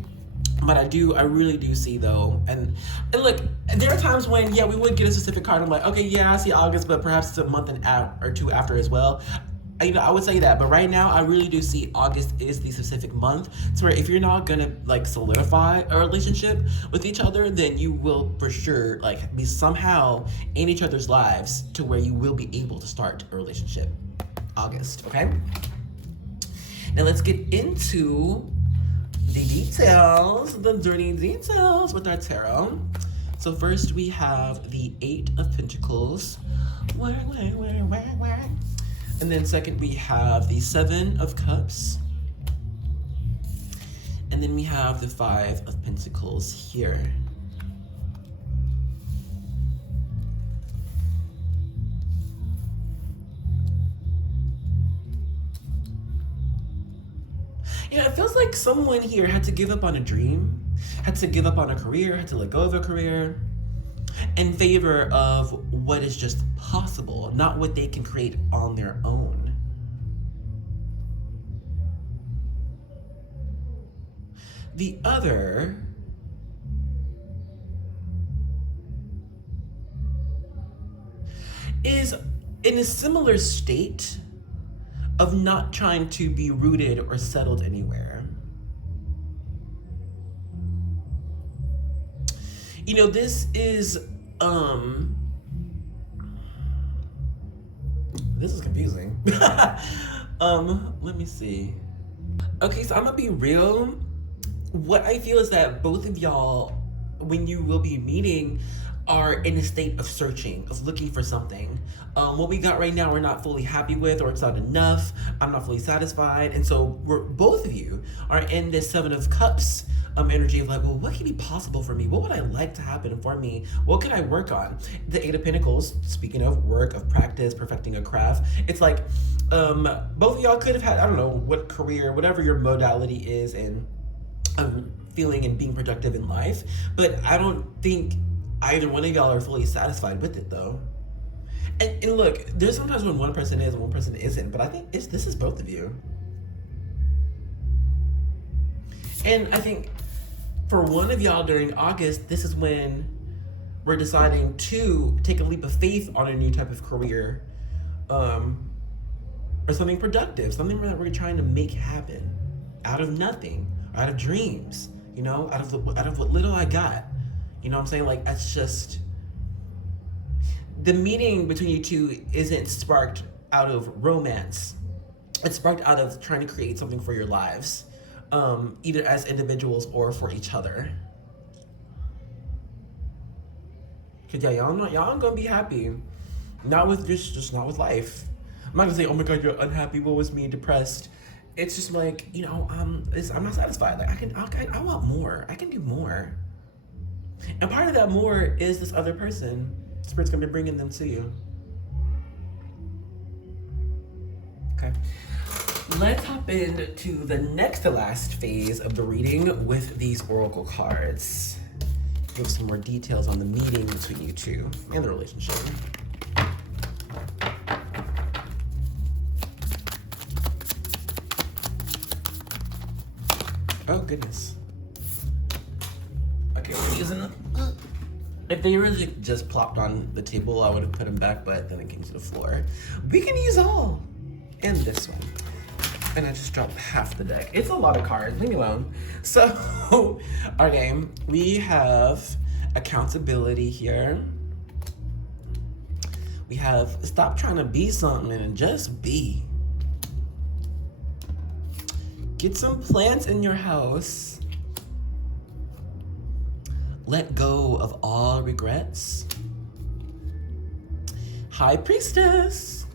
But I really do see though, and look, there are times when, yeah, we would get a specific card. I'm like, okay, yeah, I see August, but perhaps it's a month or two after as well. You know, I would say that, but right now I really do see August is the specific month. So where if you're not gonna like solidify a relationship with each other, then you will for sure like be somehow in each other's lives to where you will be able to start a relationship. August, okay? Now let's get into the details, the dirty details with our tarot. So first we have the 8 of Pentacles. And then second we have the 7 of Cups. And then we have the 5 of Pentacles here. You know, it feels like someone here had to give up on a dream, had to give up on a career, had to let go of a career in favor of what is just possible, not what they can create on their own. The other is in a similar state of not trying to be rooted or settled anywhere. You know, this is confusing. Let me see. Okay, so I'm gonna be real. What I feel is that both of y'all, when you will be meeting, are in a state of searching, of looking for something. What we got right now, we're not fully happy with, or it's not enough. I'm not fully satisfied. And so both of you are in this 7 of Cups energy of like, well, what can be possible for me? What would I like to happen for me? What can I work on? The 8 of Pentacles, speaking of work, of practice, perfecting a craft, it's like both of y'all could have had, I don't know, what career, whatever your modality is in feeling and being productive in life. But I don't think either one of y'all are fully satisfied with it though. And look, there's sometimes when one person is and one person isn't, but I think this is both of you. And I think for one of y'all during August, this is when we're deciding to take a leap of faith on a new type of career, or something productive, something that we're trying to make happen out of nothing, out of dreams, you know, out of what little I got. You know what I'm saying? Like, that's just, the meeting between you two isn't sparked out of romance. It's sparked out of trying to create something for your lives, either as individuals or for each other. Cause yeah, y'all not gonna be happy. Not with just not with life. I'm not gonna say, oh my God, you're unhappy, woe is me, depressed. It's just like, you know, I'm not satisfied. Like I want more. I can do more. And part of that more is this other person. Spirit's gonna be bringing them to you. Okay. Let's hop into the next to last phase of the reading with these oracle cards. Give some more details on the meeting between you two and the relationship. Oh, goodness. Okay, we're using them. If they were just plopped on the table, I would have put them back, but then it came to the floor. We can use all. And this one. And I just dropped half the deck. It's a lot of cards, leave me alone. So, okay, we have accountability here. We have stop trying to be something and just be. Get some plants in your house. Let go of all regrets. High Priestess.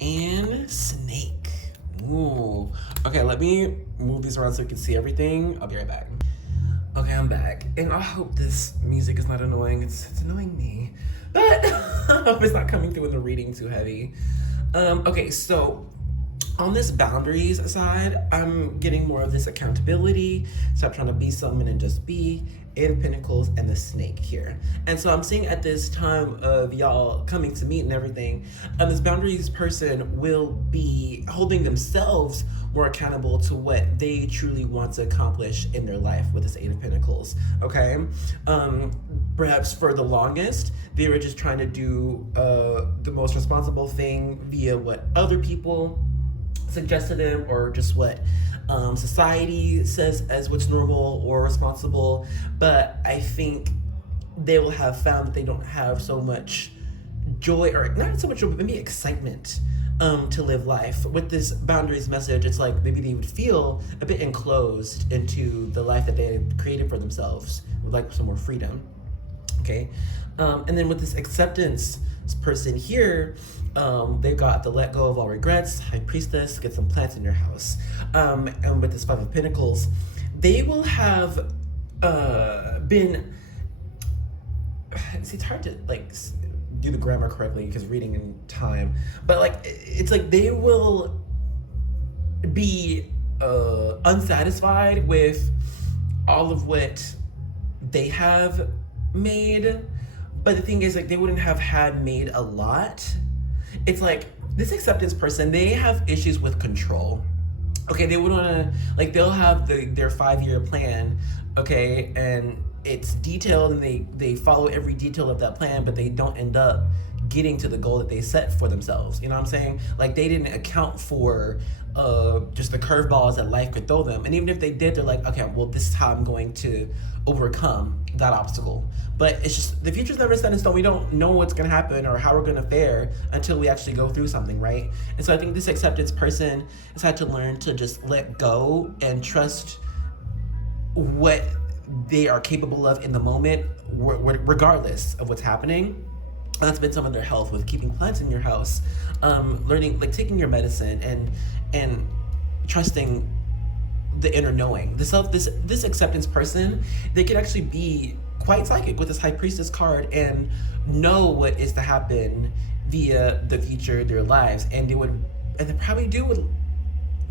And snake. Ooh. Okay, let me move these around so you can see everything. I'll be right back. Okay, I'm back. And I hope this music is not annoying. It's annoying me. But I hope it's not coming through in the reading too heavy. Okay, so on this boundaries side, I'm getting more of this accountability. Stop trying to be someone and just be. Eight of Pentacles and the snake here. And so I'm seeing at this time of y'all coming to meet and everything, this boundaries person will be holding themselves more accountable to what they truly want to accomplish in their life with this Eight of Pentacles, okay? Perhaps for the longest, they were just trying to do the most responsible thing via what other people suggest to them, or just what society says as what's normal or responsible. But I think they will have found that they don't have so much joy, or not so much joy, but maybe excitement to live life. With this boundaries message, it's like maybe they would feel a bit enclosed into the life that they had created for themselves, with like some more freedom. Okay, and then with this acceptance person here, they've got the let go of all regrets, High Priestess, get some plants in your house. And with this Five of Pentacles, they will have been, it's hard to like do the grammar correctly because reading in time, but like it's like they will be unsatisfied with all of what they have made. But the thing is, like, they wouldn't have had made a lot. It's like this acceptance person, they have issues with control. Okay, they would wanna, like, they'll have their 5-year plan, okay, and it's detailed and they follow every detail of that plan, but they don't end up getting to the goal that they set for themselves. You know what I'm saying? Like, they didn't account for just the curveballs that life could throw them. And even if they did, they're like, okay, well, this is how I'm going to overcome that obstacle. But it's just, the future's never set in stone. We don't know what's gonna happen or how we're gonna fare until we actually go through something, right? And so I think this acceptance person has had to learn to just let go and trust what they are capable of in the moment, regardless of what's happening. That's been some of their health with keeping plants in your house, learning, like taking your medicine and trusting the inner knowing. This acceptance person, they could actually be quite psychic with this High Priestess card and know what is to happen via the future of their lives, and they probably do with,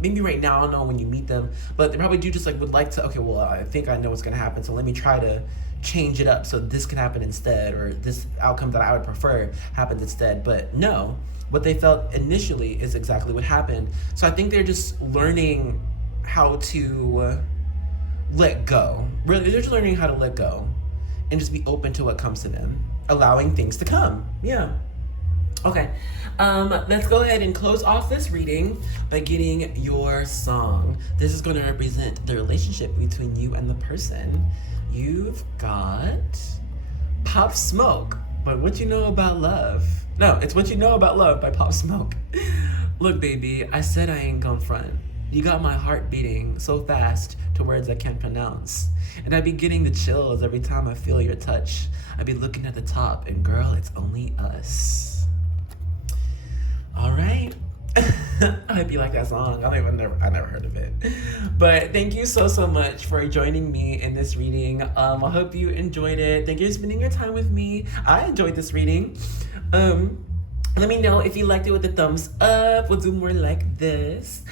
maybe right now, I don't know when you meet them, but they probably do just like would like to, okay, well, I think I know what's gonna happen, so let me try to change it up so this can happen instead, or this outcome that I would prefer happens instead. But no, what they felt initially is exactly what happened. So I think they're just learning how to let go. Really, they're just learning how to let go and just be open to what comes to them, allowing things to come. Yeah. Okay, let's go ahead and close off this reading by getting your song. This is going to represent the relationship between you and the person. You've got Pop Smoke, but What You Know About Love. No, it's What You Know About Love by Pop Smoke. Look, baby, I said I ain't gon' front. You got my heart beating so fast to words I can't pronounce. And I be getting the chills every time I feel your touch. I be looking at the top, and girl, it's only us. All right, I hope you like that song. I never heard of it. But thank you so much for joining me in this reading. I hope you enjoyed it. Thank you for spending your time with me. I enjoyed this reading. Let me know if you liked it with a thumbs up. We'll do more like this.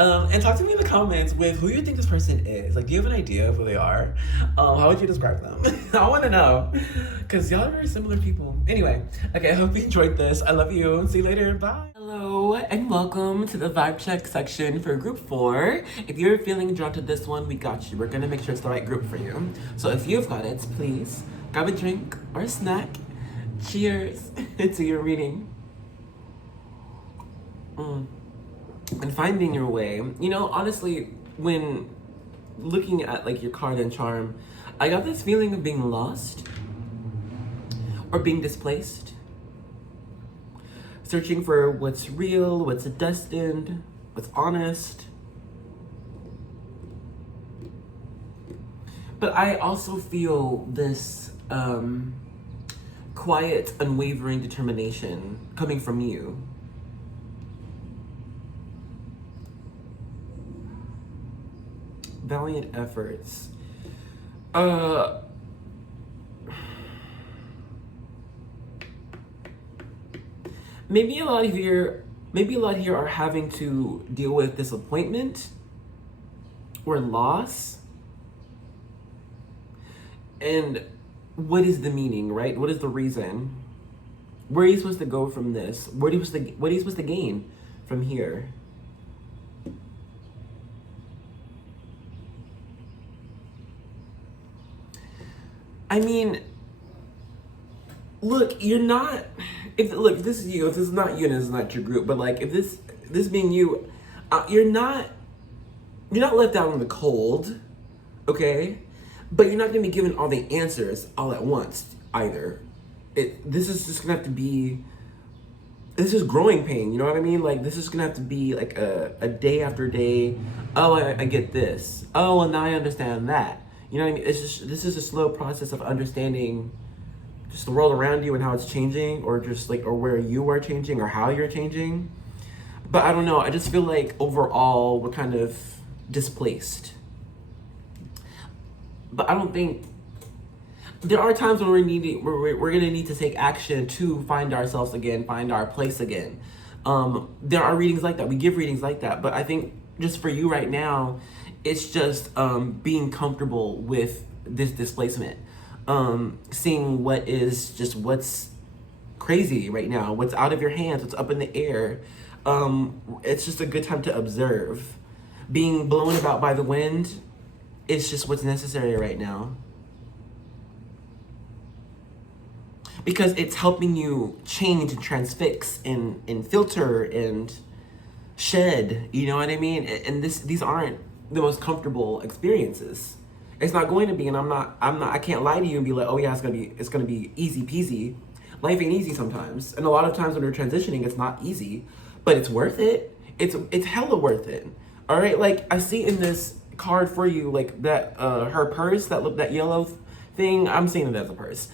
And talk to me in the comments with who you think this person is. Like, do you have an idea of who they are? How would you describe them? I want to know. Because y'all are very similar people. Anyway, okay, I hope you enjoyed this. I love you. See you later. Bye. Hello, and welcome to the vibe check section for group 4. If you're feeling drawn to this one, we got you. We're going to make sure it's the right group for you. So if you've got it, please grab a drink or a snack. Cheers to your reading. And finding your way. You know, honestly, when looking at like your card and charm, I got this feeling of being lost or being displaced, searching for what's real, what's destined, what's honest. But I also feel this quiet, unwavering determination coming from you. Valiant efforts. Maybe a lot here are having to deal with disappointment or loss. And what is the meaning, right? What is the reason? Where are you supposed to go from this? What are you supposed to gain from here? I mean, look, you're not. If this is you, if this is not you, and this is not your group, but like if this being you, you're not left out in the cold, okay? But you're not gonna be given all the answers all at once either. This is just gonna have to be. This is growing pain, you know what I mean? Like this is gonna have to be like a day after day. Oh, I get this. Oh, well now I understand that. You know what I mean? This is a slow process of understanding just the world around you and how it's changing, or just like, or where you are changing or how you're changing. But I don't know, I just feel like overall we're kind of displaced. But I don't think, there are times when we're gonna need to take action to find ourselves again, find our place again. There are readings like that, we give readings like that, but I think just for you right now, it's just being comfortable with this displacement. Seeing what's crazy right now, what's out of your hands, what's up in the air. It's just a good time to observe. Being blown about by the wind, it's just what's necessary right now. Because it's helping you change and transfix and filter and shed, you know what I mean? And these aren't the most comfortable experiences. It's not going to be, and I can't lie to you and be like, oh yeah, it's gonna be easy peasy. Life ain't easy sometimes. And a lot of times when we're transitioning, it's not easy, but it's worth it. It's hella worth it. All right, like I see in this card for you, like that, her purse, that yellow thing, I'm seeing it as a purse.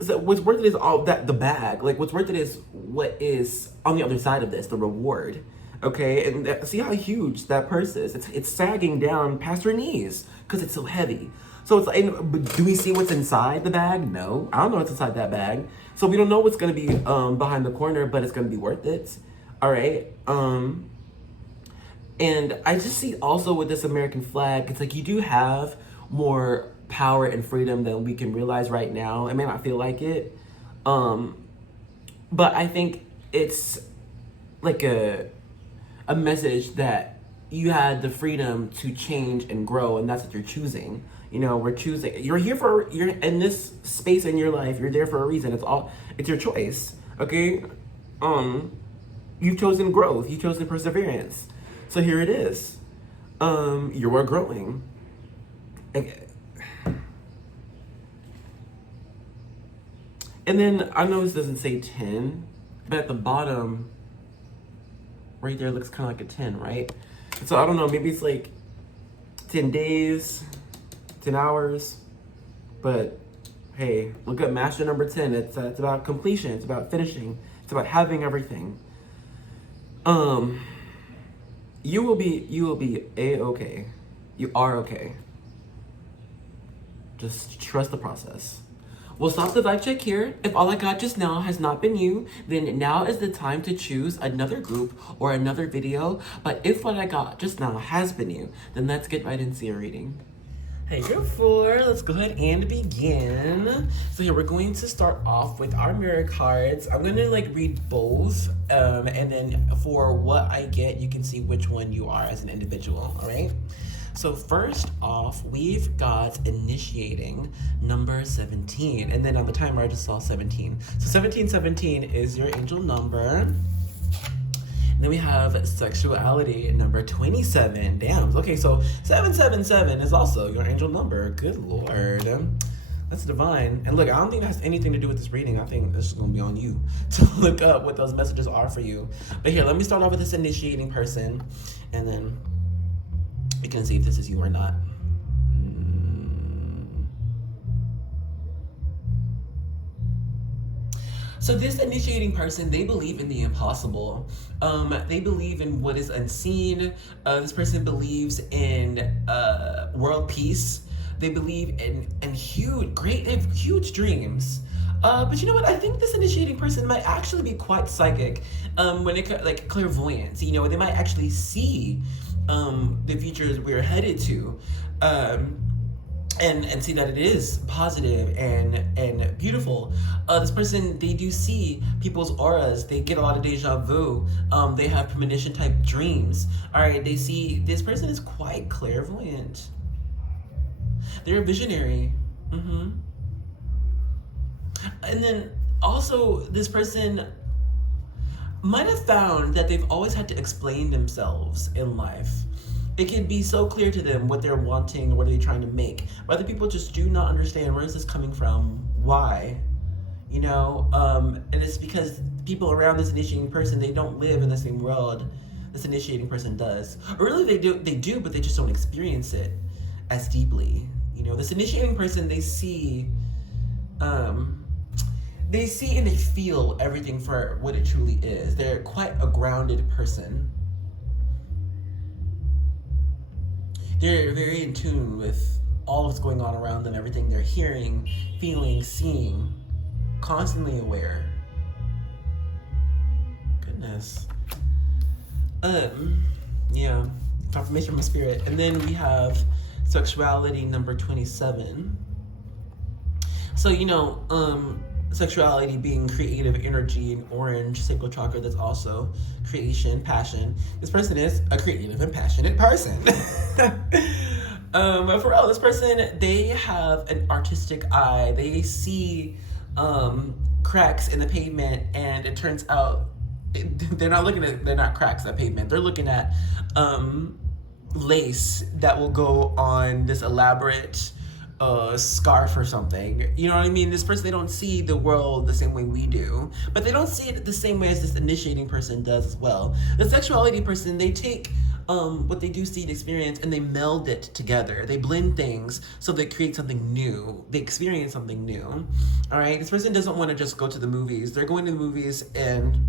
So what's worth it is all that, the bag, like what's worth it is what is on the other side of this, the reward. Okay, and see how huge that purse is. It's sagging down past her knees because it's so heavy. So it's like, do we see what's inside the bag? No, I don't know what's inside that bag. So we don't know what's gonna be behind the corner, but it's gonna be worth it. All right. And I just see also with this American flag, it's like you do have more power and freedom than we can realize right now. It may not feel like it, but I think it's like a message that you had the freedom to change and grow, and that's what you're choosing. You know, we're choosing. You're in this space in your life. You're there for a reason. It's your choice. Okay, you've chosen growth. You've chosen perseverance. So here it is. You are growing. And then I know this doesn't say 10, but at the bottom, right there looks kind of like a 10, right? So I don't know, maybe it's like 10 days, 10 hours, but hey, look at master number 10. It's about completion, it's about finishing, it's about having everything. Um, you will be a-okay. You are okay. Just trust the process. We'll stop the vibe check here. If all I got just now has not been you, then now is the time to choose another group or another video. But if what I got just now has been you, then let's get right into your reading. Hey, group 4, let's go ahead and begin. So here, we're going to start off with our mirror cards. I'm gonna read both, and then for what I get, you can see which one you are as an individual, all right? So first off, we've got initiating number 17. And then on the timer, I just saw 17. So 1717 is your angel number. And then we have sexuality number 27. Damn. Okay, so 777 is also your angel number. Good Lord. That's divine. And look, I don't think that has anything to do with this reading. I think this is going to be on you to look up what those messages are for you. But here, let me start off with this initiating person. And then we can see if this is you or not. So this initiating person, they believe in the impossible. They believe in what is unseen. This person believes in world peace. They believe in huge dreams. But you know what? I think this initiating person might actually be quite psychic. When it clairvoyant, they might actually see the futures we're headed to, and see that it is positive and beautiful. This person, they do see people's auras. They get a lot of deja vu. They have premonition type dreams. All right, they see this person is quite clairvoyant. They're a visionary. And then also this person might have found that they've always had to explain themselves in life. It can be so clear to them what they're wanting, what they're trying to make. But other people just do not understand, where is this coming from? Why? And it's because people around this initiating person, they don't live in the same world this initiating person does. Or really they do, but they just don't experience it as deeply. This initiating person, they see and they feel everything for what it truly is. They're quite a grounded person. They're very in tune with all that's going on around them, everything they're hearing, feeling, seeing, constantly aware. Goodness. Yeah, confirmation from my spirit. And then we have sexuality number 27. So, sexuality being creative energy and orange sacral chakra, that's also creation, passion. This person is a creative and passionate person. But for real, this person, they have an artistic eye. They see cracks in the pavement, and it turns out they're not cracks in the pavement. They're looking at lace that will go on this elaborate scarf or something. You know what I mean? This person, they don't see the world the same way we do, but they don't see it the same way as this initiating person does as well. The sexuality person, they take what they do see and experience, and they meld it together. They blend things so they create something new. They experience something new. All right, this person doesn't want to just go to the movies. They're going to the movies, and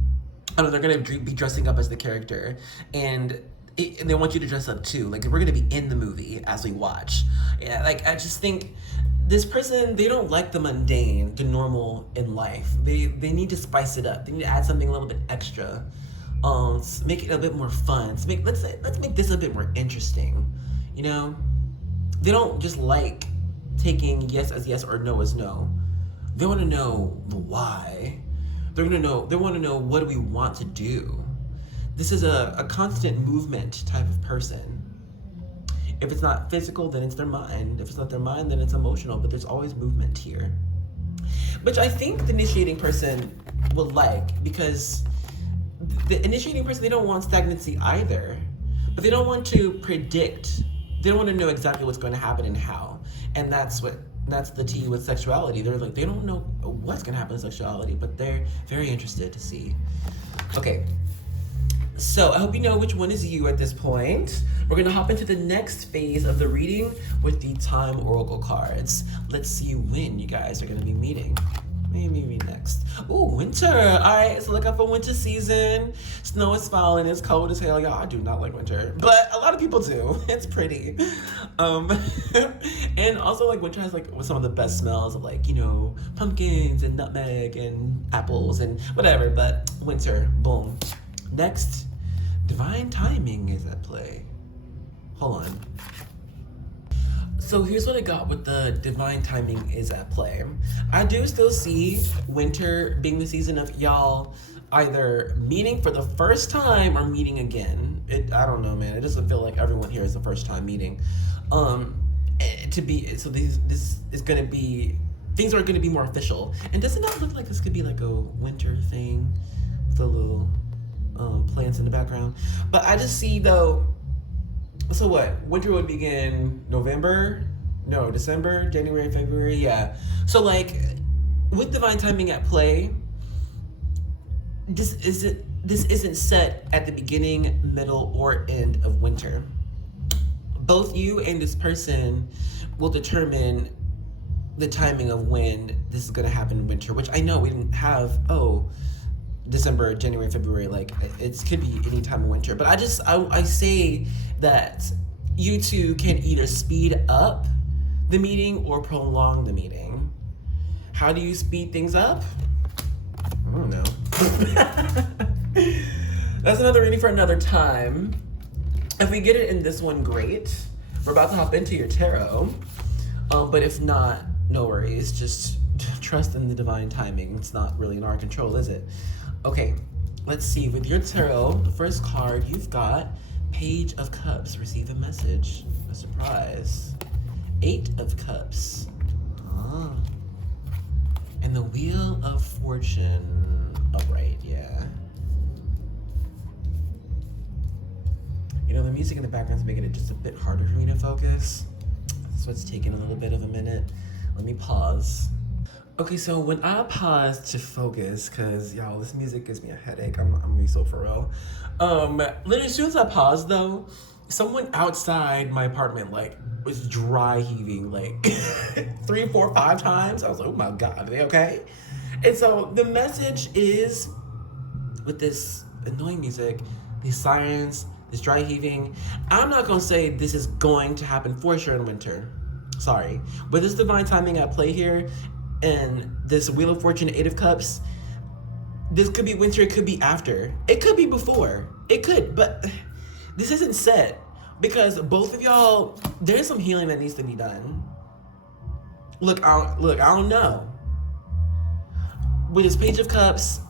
they're gonna be dressing up as the character, and they want you to dress up too. We're gonna be in the movie as we watch. Yeah, I just think this person, they don't like the mundane, the normal in life. They need to spice it up. They need to add something a little bit extra. Make it a bit more fun. Let's make this a bit more interesting. They don't just like taking yes as yes or no as no. They want to know the why. They want to know what do we want to do. This is a constant movement type of person. If it's not physical, then it's their mind. If it's not their mind, then it's emotional, but there's always movement here. Which I think the initiating person will like, because the initiating person, they don't want stagnancy either, but they don't want to predict. They don't want to know exactly what's going to happen and how. And that's the tea with sexuality. They don't know what's going to happen in sexuality, but they're very interested to see. Okay. So I hope you know which one is you at this point. We're going to hop into the next phase of the reading with the time oracle cards. Let's see when you guys are going to be meeting. Maybe next. next? Ooh, winter. All right, so look out for winter season. Snow is falling. It's cold as hell, y'all. I do not like winter, but a lot of people do. It's pretty. And also like winter has like some of the best smells of like, you know, pumpkins and nutmeg and apples and whatever. But winter, boom. Next, divine timing is at play. Hold on. So here's what I got with the divine timing is at play. I do still see winter being the season of y'all either meeting for the first time or meeting again. I don't know, man. It doesn't feel like everyone here is the first time meeting. This is gonna be, things are gonna be more official. And does it not look like this could be like a winter thing with the little plants in the background? But I just see though. So what? Winter would begin November? No, December, January, February, yeah. So like, with divine timing at play, this isn't set at the beginning, middle, or end of winter. Both you and this person will determine the timing of when this is gonna happen in winter, which I know we didn't have, December, January, February, like it could be any time in winter. But I say that you two can either speed up the meeting or prolong the meeting. How do you speed things up? I don't know. That's another reading for another time. If we get it in this one, great. We're about to hop into your tarot. But if not, no worries. Just trust in the divine timing. It's not really in our control, is it? Okay, let's see. With your tarot, the first card you've got, Page of Cups. Receive a message. A surprise. 8 of Cups. And the Wheel of Fortune. Oh, right, yeah. You know, the music in the background is making it just a bit harder for me to focus. So it's taking a little bit of a minute. Let me pause. Okay, so when I pause to focus, cause y'all, this music gives me a headache. I'm gonna be so for real. Literally, as soon as I paused though, someone outside my apartment like was dry heaving like 3, 4, 5 times. I was like, oh my God, are they okay? And so the message is, with this annoying music, these sirens, this dry heaving, I'm not gonna say this is going to happen for sure in winter. Sorry. But this divine timing at play here, and this Wheel of Fortune, 8 of Cups, this could be winter, it could be after. It could be before. It could, but this isn't set. Because both of y'all, there's some healing that needs to be done. Look, I don't know. With this Page of Cups,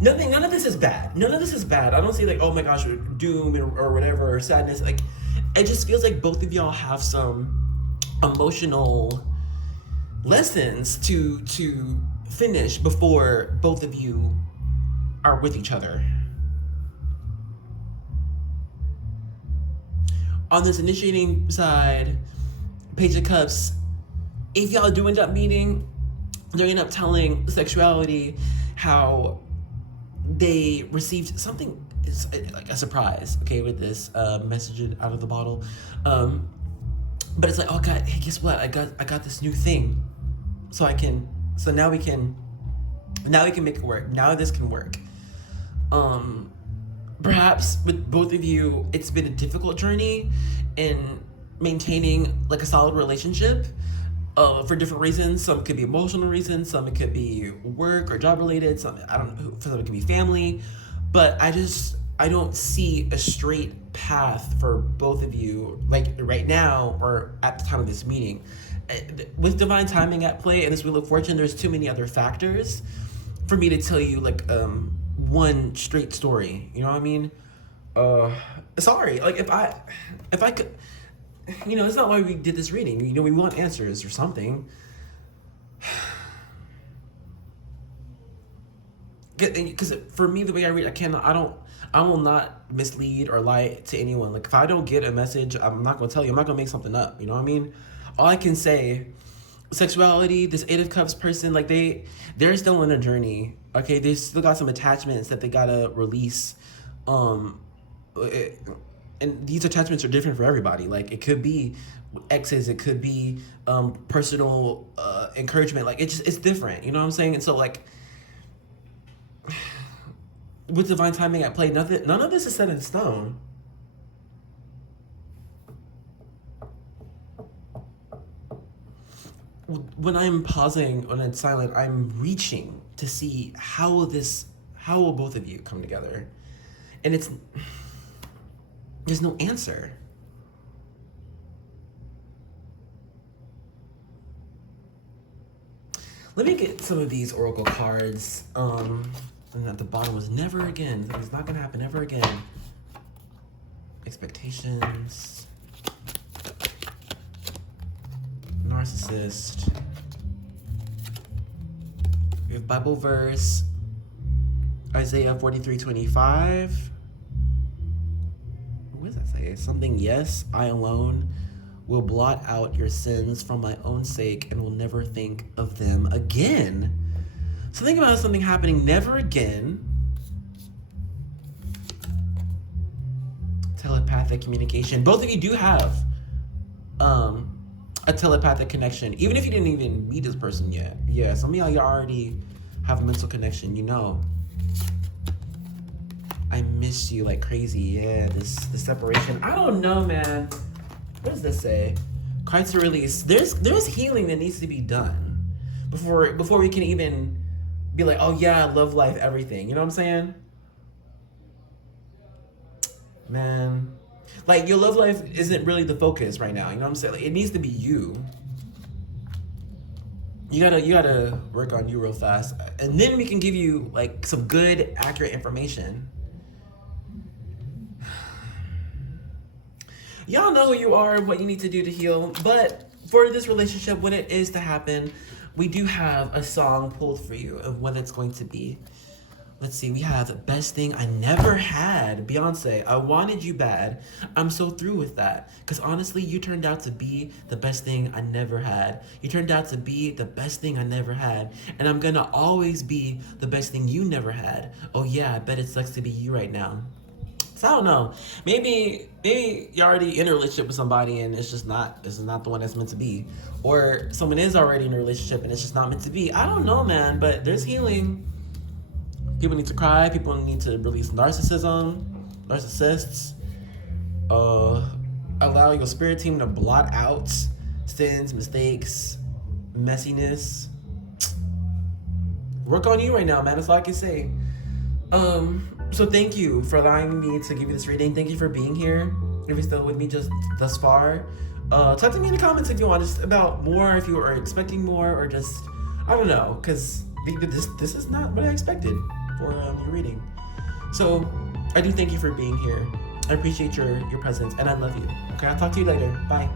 none of this is bad. None of this is bad. I don't see like, oh my gosh, doom or whatever, or sadness. Like, it just feels like both of y'all have some emotional lessons to finish before both of you are with each other. On this initiating side, Page of Cups, if y'all do end up meeting, they end up telling sexuality how they received something, it's like a surprise, okay, with this message out of the bottle. But it's like, oh God, hey, guess what? I got this new thing. So now we can make it work. Now this can work. Perhaps with both of you, it's been a difficult journey in maintaining like a solid relationship for different reasons. Some could be emotional reasons, some it could be work or job related, some for some it could be family. But I don't see a straight path for both of you, like right now or at the time of this meeting. With divine timing at play and this Wheel of Fortune, there's too many other factors for me to tell you like one straight story. You know what I mean? Sorry, like if I could, you know, it's not why we did this reading. You know, we want answers or something. Because for me, the way I read, I will not mislead or lie to anyone. Like if I don't get a message, I'm not gonna tell you. I'm not gonna make something up. You know what I mean? All I can say, sexuality, this 8 of Cups person, like they're still on a journey. Okay, they still got some attachments that they gotta release. And these attachments are different for everybody. Like it could be exes, it could be personal encouragement. Like it's different. You know what I'm saying? And so like with divine timing at play, none of this is set in stone. When I'm pausing, when it's silent, I'm reaching to see how will both of you come together? And there's no answer. Let me get some of these oracle cards. And at the bottom was never again. It's not gonna happen ever again. Expectations. Narcissist. We have Bible verse, Isaiah 43:25. What does that say? Something, yes, I alone will blot out your sins from my own sake and will never think of them again. So think about something happening never again. Telepathic communication. Both of you do have a telepathic connection, even if you didn't even meet this person yet. Yeah, some of y'all already have a mental connection, you know. I miss you like crazy. Yeah, the separation. I don't know, man. What does this say? Cards to release. There's healing that needs to be done before we can even be like, oh yeah, love life, everything. You know what I'm saying? Man. Like, your love life isn't really the focus right now. You know what I'm saying? Like, it needs to be you. You gotta work on you real fast. And then we can give you like some good, accurate information. Y'all know who you are, what you need to do to heal. But for this relationship, when it is to happen, we do have a song pulled for you of when it's going to be. Let's see, we have Best Thing I Never Had. Beyonce, I Wanted You Bad. I'm so through with that. Because honestly, you turned out to be the best thing I never had. You turned out to be the best thing I never had. And I'm gonna always be the best thing you never had. Oh yeah, I bet it sucks to be you right now. So I don't know. Maybe you're already in a relationship with somebody and this is not the one that's meant to be. Or someone is already in a relationship and it's just not meant to be. I don't know, man, but there's healing. People need to cry. People need to release narcissists. Allow your spirit team to blot out sins, mistakes, messiness. Work on you right now, man. That's all I can say. So thank you for allowing me to give you this reading. Thank you for being here. If you're still with me just thus far. Talk to me in the comments if you want, just about more, if you are expecting more, or just, I don't know, because this is not what I expected for your reading. So I do thank you for being here. I appreciate your presence and I love you. Okay, I'll talk to you later. Bye.